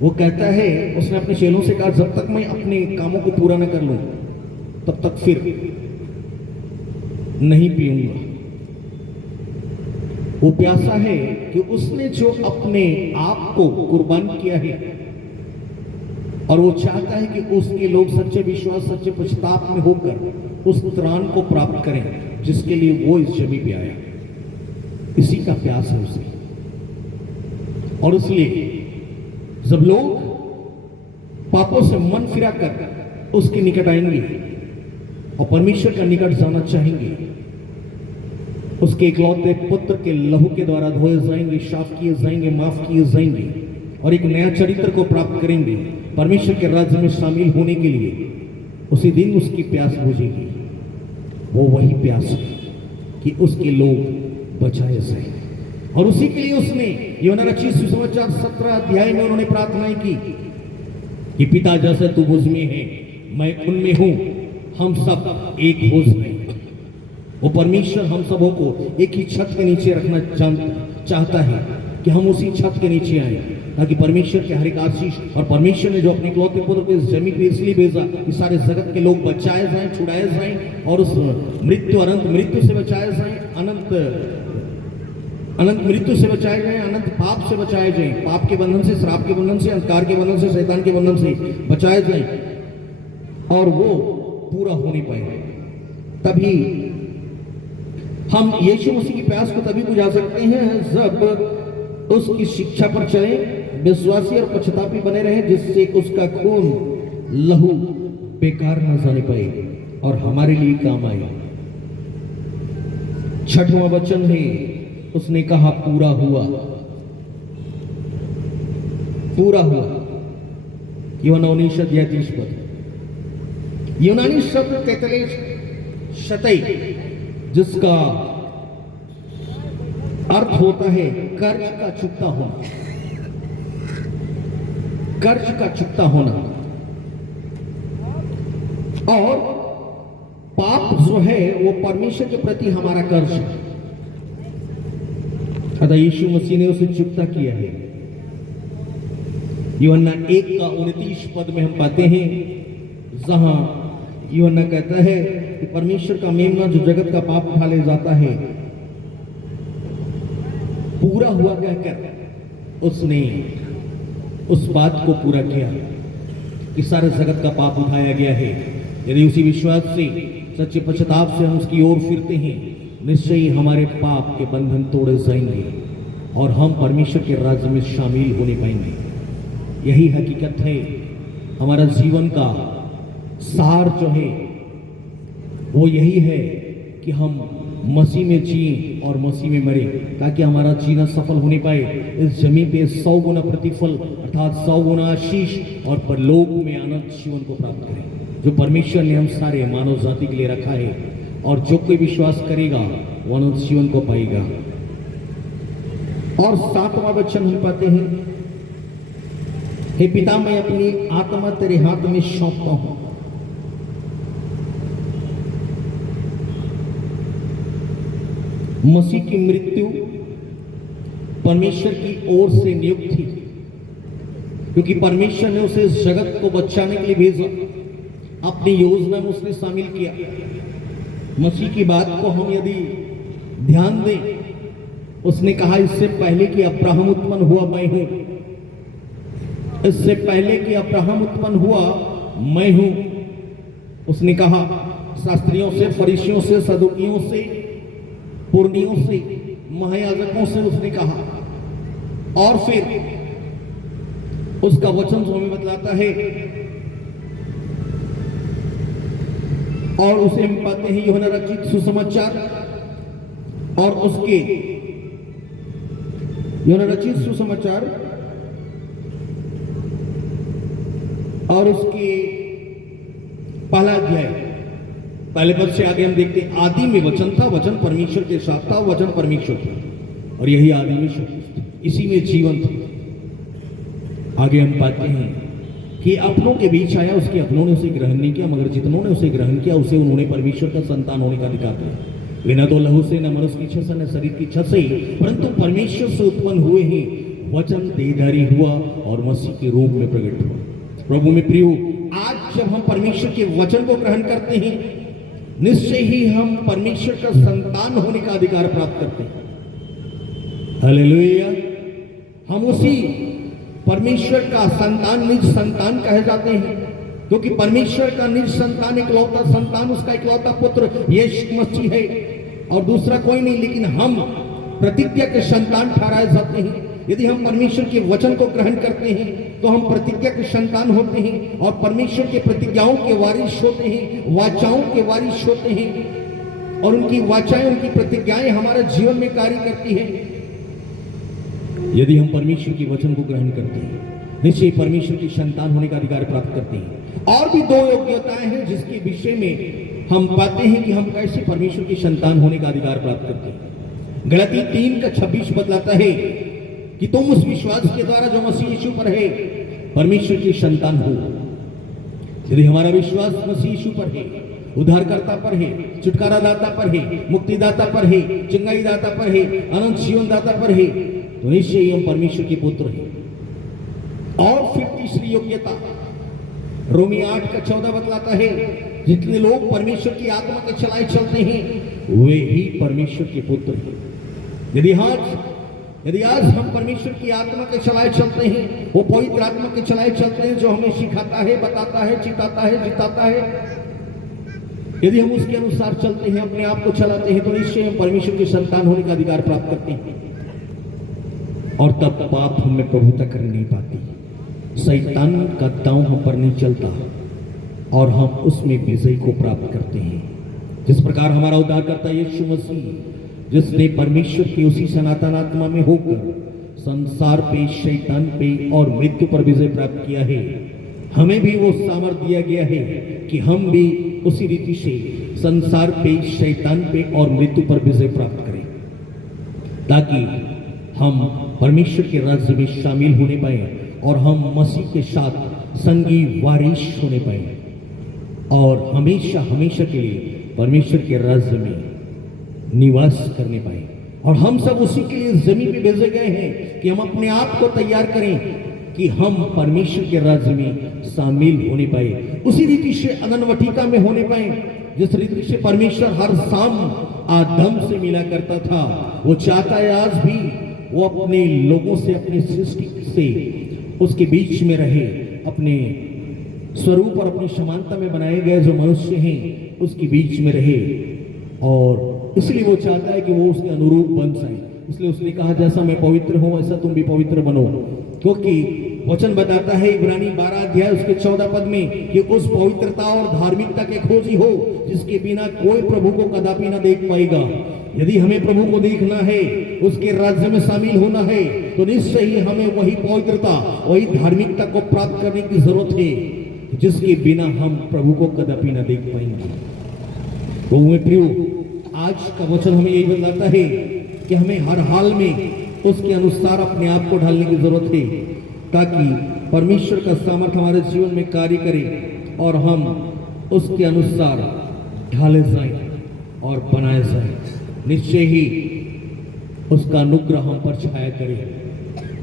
वो कहता है, उसने अपने चेलों से कहा, जब तक मैं अपने कामों को पूरा न कर लूं तब तक फिर नहीं पीऊंगा। वो प्यासा है कि उसने जो अपने आप को कुर्बान किया है, और वो चाहता है कि उसके लोग सच्चे विश्वास, सच्चे पश्चाताप में होकर उस त्राण को प्राप्त करें जिसके लिए वो इस जमी पे आया। इसी का प्यास है उसे। और इसलिए जब लोग पापों से मन फिरा कर उसके निकट आएंगे और परमेश्वर का निकट जाना चाहेंगे, उसके इकलौते पुत्र के लहू के द्वारा धोए जाएंगे, साफ किए जाएंगे, माफ किए जाएंगे और एक नया चरित्र को प्राप्त करेंगे, परमेश्वर के राज्य में शामिल होने के लिए उसी दिन उसकी प्यास बुझेगी। वो वही प्यास है कि उसके लोग बचाए जाए और उसी के लिए उसने यूहन्ना रचित सुसमाचार 17 अध्याय में उन्होंने प्रार्थनाएं की कि पिता जैसे तू मुझ में है मैं उनमें हूं, हम सब एक हो जाए। वो परमेश्वर हम सबों को एक ही छत के नीचे रखना चाहता है कि हम उसी छत के नीचे आए ताकि परमेश्वर के हर एक आशीष और परमेश्वर ने जो अपने इकलौते पुत्र को इस जमीन पे इसलिए भेजा कि सारे जगत के लोग बचाए जाएं, छुड़ाए जाएं और उस अनंत मृत्यु से बचाए जाएं, अनंत मृत्यु से बचाए जाएं, अनंत पाप से बचाए जाएं, पाप के बंधन से, श्राप के बंधन से, अंधकार के बंधन से, शैतान के बंधन से बचाए जाएं और वो पूरा हो नहीं पाए। तभी हम यीशु मसीह की प्यास को तभी बुझा सकते हैं जब उसकी शिक्षा पर चले, विश्वासी और पश्चातापी बने रहे, जिससे उसका खून लहू बेकार न जाने पाए और हमारे लिए काम आए। छठवां वचन है, उसने कहा पूरा हुआ, पूरा हुआ। यूहन्ना 19 अध्याय 30 पद। यूनानी शब्द तेतलेश शतई, जिसका अर्थ होता है कर्ज का चुकता होना, कर्ज का चुकता होना। और पाप जो है वो परमेश्वर के प्रति हमारा कर्ज है, अतः यीशु मसीह ने उसे चुकता किया है। यूहन्ना 1 का 29 पद में हम पाते हैं, जहां यूहन्ना कहता है कि परमेश्वर का मेमना जो जगत का पाप उठा ले जाता है, पूरा हुआ कहकर उसने उस बात को पूरा किया कि सारे जगत का पाप उठाया गया है। यदि उसी विश्वास से, सच्चे पश्चाताप से हम उसकी ओर फिरते हैं, निश्चय ही हमारे पाप के बंधन तोड़े जाएंगे और हम परमेश्वर के राज्य में शामिल होने पाएंगे। यही हकीकत है। हमारा जीवन का सार जो है वो यही है कि हम मसीह में जिए और मसीह में मरे, ताकि हमारा जीना सफल होने पाए। इस जमीन पे 100 गुना प्रतिफल अर्थात 100 गुना आशीष और परलोक में अनंत जीवन को प्राप्त करें, जो परमेश्वर ने हम सारे मानव जाति के लिए रखा है। और जो कोई विश्वास करेगा वो अनंत जीवन को पाएगा। और 7वां वचन हम पाते हैं, हे पिता मैं अपनी आत्मा तेरे हाथ में सौंपता हूं। मसीह की मृत्यु परमेश्वर की ओर से नियुक्त थी, क्योंकि परमेश्वर ने उसे इस जगत को बचाने के लिए भेजा, अपनी योजना में उसने शामिल किया। मसीह की बात को हम यदि ध्यान दें, उसने कहा इससे पहले कि अब्राहम उत्पन्न हुआ मैं हूं, इससे पहले कि अब्राहम उत्पन्न हुआ मैं हूं। उसने कहा शास्त्रियों से, फरीसियों से, सदुकियों से, पुर्नियों से, महायाजकों से उसने कहा। और फिर उसका वचन जो हमें बतलाता है, और उसे हम पाते हैं यूहन्ना रचित सुसमाचार और उसके यूहन्ना रचित सुसमाचार और उसके पहला अध्याय पहले पद से आगे हम देखते हैं, आदि में वचन था, वचन परमेश्वर के साथ था, वचन परमेश्वर था और यही आदि में सब कुछ था, इसी में जीवन था। आगे हम पाते हैं कि अपनों के बीच आया, उसके अपनों ने उसे ग्रहण नहीं किया, मगर जितनों ने उसे ग्रहण किया उसे उन्होंने परमेश्वर का संतान होने का अधिकार दिया। वे न तो लहू से, न मनुष्य की इच्छा से, न शरीर की इच्छा से, परंतु परमेश्वर से उत्पन्न हुए ही वचन देहधारी हुआ और मसीह के रूप में प्रकट हुआ। प्रभु में प्रियो, आज जब हम परमेश्वर के वचन को ग्रहण करते हैं, निश्चय ही हम परमेश्वर का संतान होने का अधिकार प्राप्त करते हैं। हालेलुया। हम उसी परमेश्वर का संतान, निज संतान कहे जाते हैं, क्योंकि परमेश्वर का निज संतान, इकलौता संतान, उसका इकलौता पुत्र यीशु मसीह है और दूसरा कोई नहीं। लेकिन हम प्रतिज्ञा के संतान ठहराए जाते हैं, यदि हम परमेश्वर के वचन को ग्रहण करते हैं तो हम प्रतिज्ञा के संतान होते हैं और परमेश्वर के प्रतिज्ञाओं के वारिस होते हैं, वाचाओं के वारिस होते हैं और उनकी वाचाएं, उनकी प्रतिज्ञाएं हमारे जीवन में कार्य करती हैं। यदि हम परमेश्वर के वचन को ग्रहण करते हैं निश्चय परमेश्वर की संतान होने का अधिकार प्राप्त करते हैं। और भी दो योग्यताएं हैं जिसके विषय में हम पाते हैं कि हम कैसे परमेश्वर की संतान होने का अधिकार प्राप्त करते हैं। गलती 3:26 बतलाता है कि तुम उस विश्वास के द्वारा जो मसीह यीशु पर है परमेश्वर की संतान हो। यदि हमारा विश्वास मसीह यीशु पर है, उद्धारकर्ता पर है, छुटकारा दाता पर है, मुक्तिदाता पर है, चंगाई दाता पर है, अनंत जीवन दाता पर है, तो निश्चय ही हम परमेश्वर के पुत्र हैं। और फिर तीसरी योग्यता रोमी 8:14 बतलाता है, जितने लोग परमेश्वर की आत्मा के चलाए चलते हैं वे ही परमेश्वर के पुत्र हैं। यदि आज हम परमेश्वर की आत्मा के चलाए चलते हैं, वो पवित्र आत्मा के चलाए चलते हैं जो हमें सिखाता है, बताता है, चिताता है, जिताता है, यदि हम उसके अनुसार चलते हैं, अपने आप को चलाते हैं, तो निश्चय हम परमेश्वर की संतान होने का अधिकार प्राप्त करते हैं। और तब पाप हमें प्रभुता कर नहीं पाती, शैतान का दांव हम पर नहीं चलता और हम उसमें विजय को प्राप्त करते हैं। जिस प्रकार हमारा उद्धारकर्ता यीशु मसीह, जिसने परमेश्वर की उसी सनातन आत्मा में होकर संसार पे, शैतान पे और मृत्यु पर विजय प्राप्त किया है, हमें भी वो सामर्थ्य दिया गया है कि हम भी उसी रीति से संसार पे, शैतान पे और मृत्यु पर विजय प्राप्त करें, ताकि हम परमेश्वर के राज्य में शामिल होने पाए और हम मसीह के साथ संगी वारिस होने पाए और हमेशा हमेशा के लिए परमेश्वर के राज्य में निवास करने पाए। और हम सब उसी के लिए जमीन पे भेजे गए हैं कि हम अपने आप को तैयार करें कि हम परमेश्वर के राज्य में शामिल होने पाए, उसी रीति से अनंत वाटिका में होने पाए जिस रीति से परमेश्वर हर शाम आदम से मिला करता था। वो चाहता है आज भी वो अपने लोगों से, अपनी सृष्टि से उसके बीच में रहे, अपने स्वरूप और अपनी समानता में बनाए गए जो मनुष्य हैं उसके बीच में रहे, और इसलिए वो चाहता है कि वो उसके अनुरूप बन जाए। इसलिए उसने कहा जैसा मैं पवित्र हूं वैसा तुम भी पवित्र बनो, क्योंकि वचन बताता है इब्रानी 12 अध्याय उसके 14 पद में कि उस पवित्रता और धार्मिकता के खोजी हो जिसके बिना कोई प्रभु को कदापि ना देख पाएगा। यदि हमें प्रभु को देखना है, उसके राज्य में शामिल होना है, तो निश्चय ही हमें वही पवित्रता, वही धार्मिकता को प्राप्त करने की जरूरत है जिसके बिना हम प्रभु को कदापि ना देख पाएंगे। तो मैं प्रियो, आज का वचन हमें यही बताता है कि हमें हर हाल में उसके अनुसार अपने आप को ढालने की जरूरत है, ताकि परमेश्वर का सामर्थ्य हमारे जीवन में कार्य करे और हम उसके अनुसार ढाले जाएं और बनाए जाएं। निश्चय ही उसका अनुग्रह हम पर छाया करे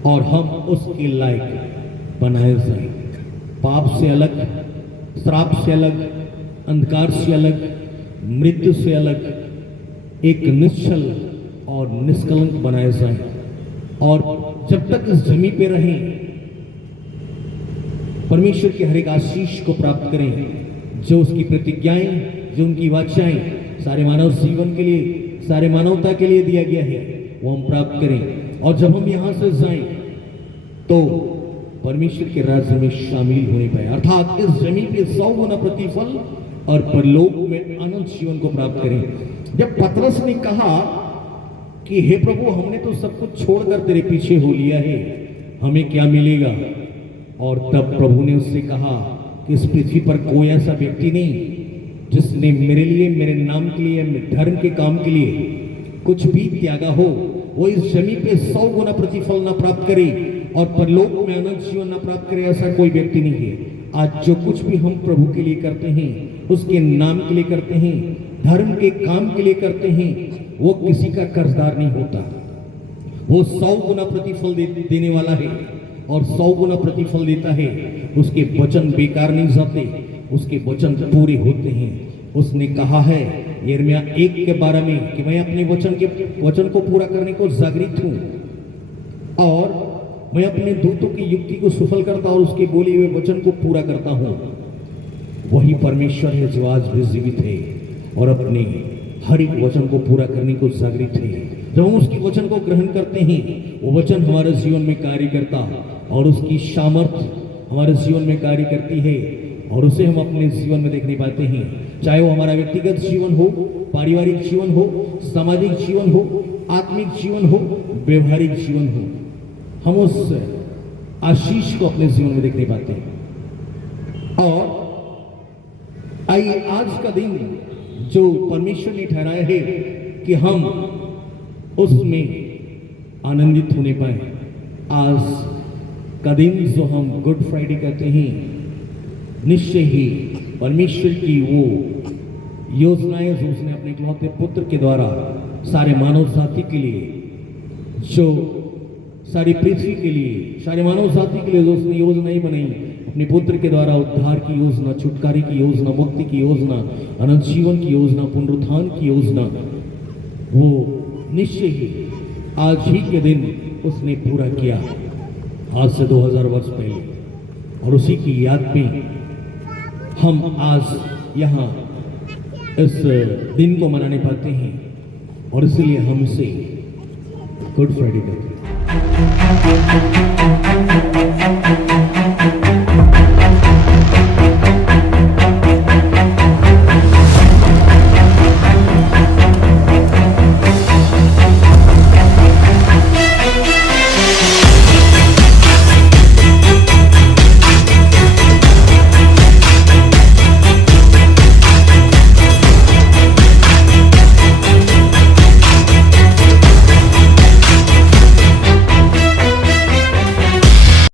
और हम उसके लायक बनाए जाएं। पाप से अलग, श्राप से अलग, अंधकार से अलग, मृत्यु से अलग एक निश्चल और निष्कलंक बनाए जाएं, और जब तक इस जमीन पे रहें परमेश्वर के हर एक आशीष को प्राप्त करें जो उसकी प्रतिज्ञाएं, जो उनकी वाचाएं सारे मानव जीवन के लिए, सारे मानवता के लिए दिया गया है, वो हम प्राप्त करें। और जब हम यहां से जाएं तो परमेश्वर के राज्य में शामिल होने पाए, अर्थात इस जमीन पे 100 गुना प्रतिफल और परलोक में अनंत जीवन को प्राप्त करें। जब पतरस ने कहा कि हे प्रभु, हमने तो सब कुछ छोड़कर तेरे पीछे हो लिया है, हमें क्या मिलेगा? और तब प्रभु ने उससे कहा कि इस पृथ्वी पर कोई ऐसा व्यक्ति नहीं जिसने मेरे लिए, मेरे नाम के लिए, मेरे धर्म के काम के लिए कुछ भी त्यागा हो, वो इस जमीन पे 100 गुना प्रतिफल न प्राप्त करे और परलोक में अनंत जीवन न प्राप्त करे, ऐसा कोई व्यक्ति नहीं है। आज जो कुछ भी हम प्रभु के लिए करते हैं, उसके नाम के लिए करते हैं, धर्म के काम के लिए करते हैं, वो किसी का कर्जदार नहीं होता। वो 100 गुना प्रतिफल देने वाला है और 100 गुना प्रतिफल देता है। उसके वचन बेकार नहीं जाते, उसके वचन पूरे होते हैं। उसने कहा है यिर्मयाह 1:12 में कि मैं अपने वचन को पूरा करने को जागृत हूं और मैं अपने दूतों की युक्ति को सफल करता और उसके बोले हुए वचन को पूरा करता हूं। वही परमेश्वर है जो आज भी जीवित है और अपने हर एक वचन को पूरा करने को जागृत है। जब हम उसके वचन को ग्रहण करते हैं, वो वचन हमारे जीवन में कार्य करता और उसकी सामर्थ्य हमारे जीवन में कार्य करती है और उसे हम अपने जीवन में देख नहीं पाते हैं। चाहे वो हमारा व्यक्तिगत जीवन हो, पारिवारिक जीवन हो, सामाजिक जीवन हो, आत्मिक जीवन हो, व्यवहारिक जीवन हो, हम उस आशीष को अपने जीवन में देख नहीं पाते। और आइए आज का दिन जो परमेश्वर ने ठहराया है कि हम उसमें आनंदित होने पाए, आज का दिन जो हम गुड फ्राइडे कहते हैं, निश्चय ही परमेश्वर की वो योजनाएं जो उसने अपने इकलौते पुत्र के द्वारा सारे मानव जाति के लिए, जो सारी पृथ्वी के लिए, सारे मानव जाति के लिए जो उसने योजनाएं बनाई, अपने पुत्र के द्वारा उद्धार की योजना, छुटकारे की योजना, मुक्ति की योजना, अनंत जीवन की योजना, पुनरुत्थान की योजना, वो निश्चय ही आज ही के दिन उसने पूरा किया, आज से 2000 वर्ष पहले। और उसी की याद में हम आज यहाँ इस दिन को मनाने पाते हैं और इसलिए हम इसे गुड फ्राइडे कहते हैं।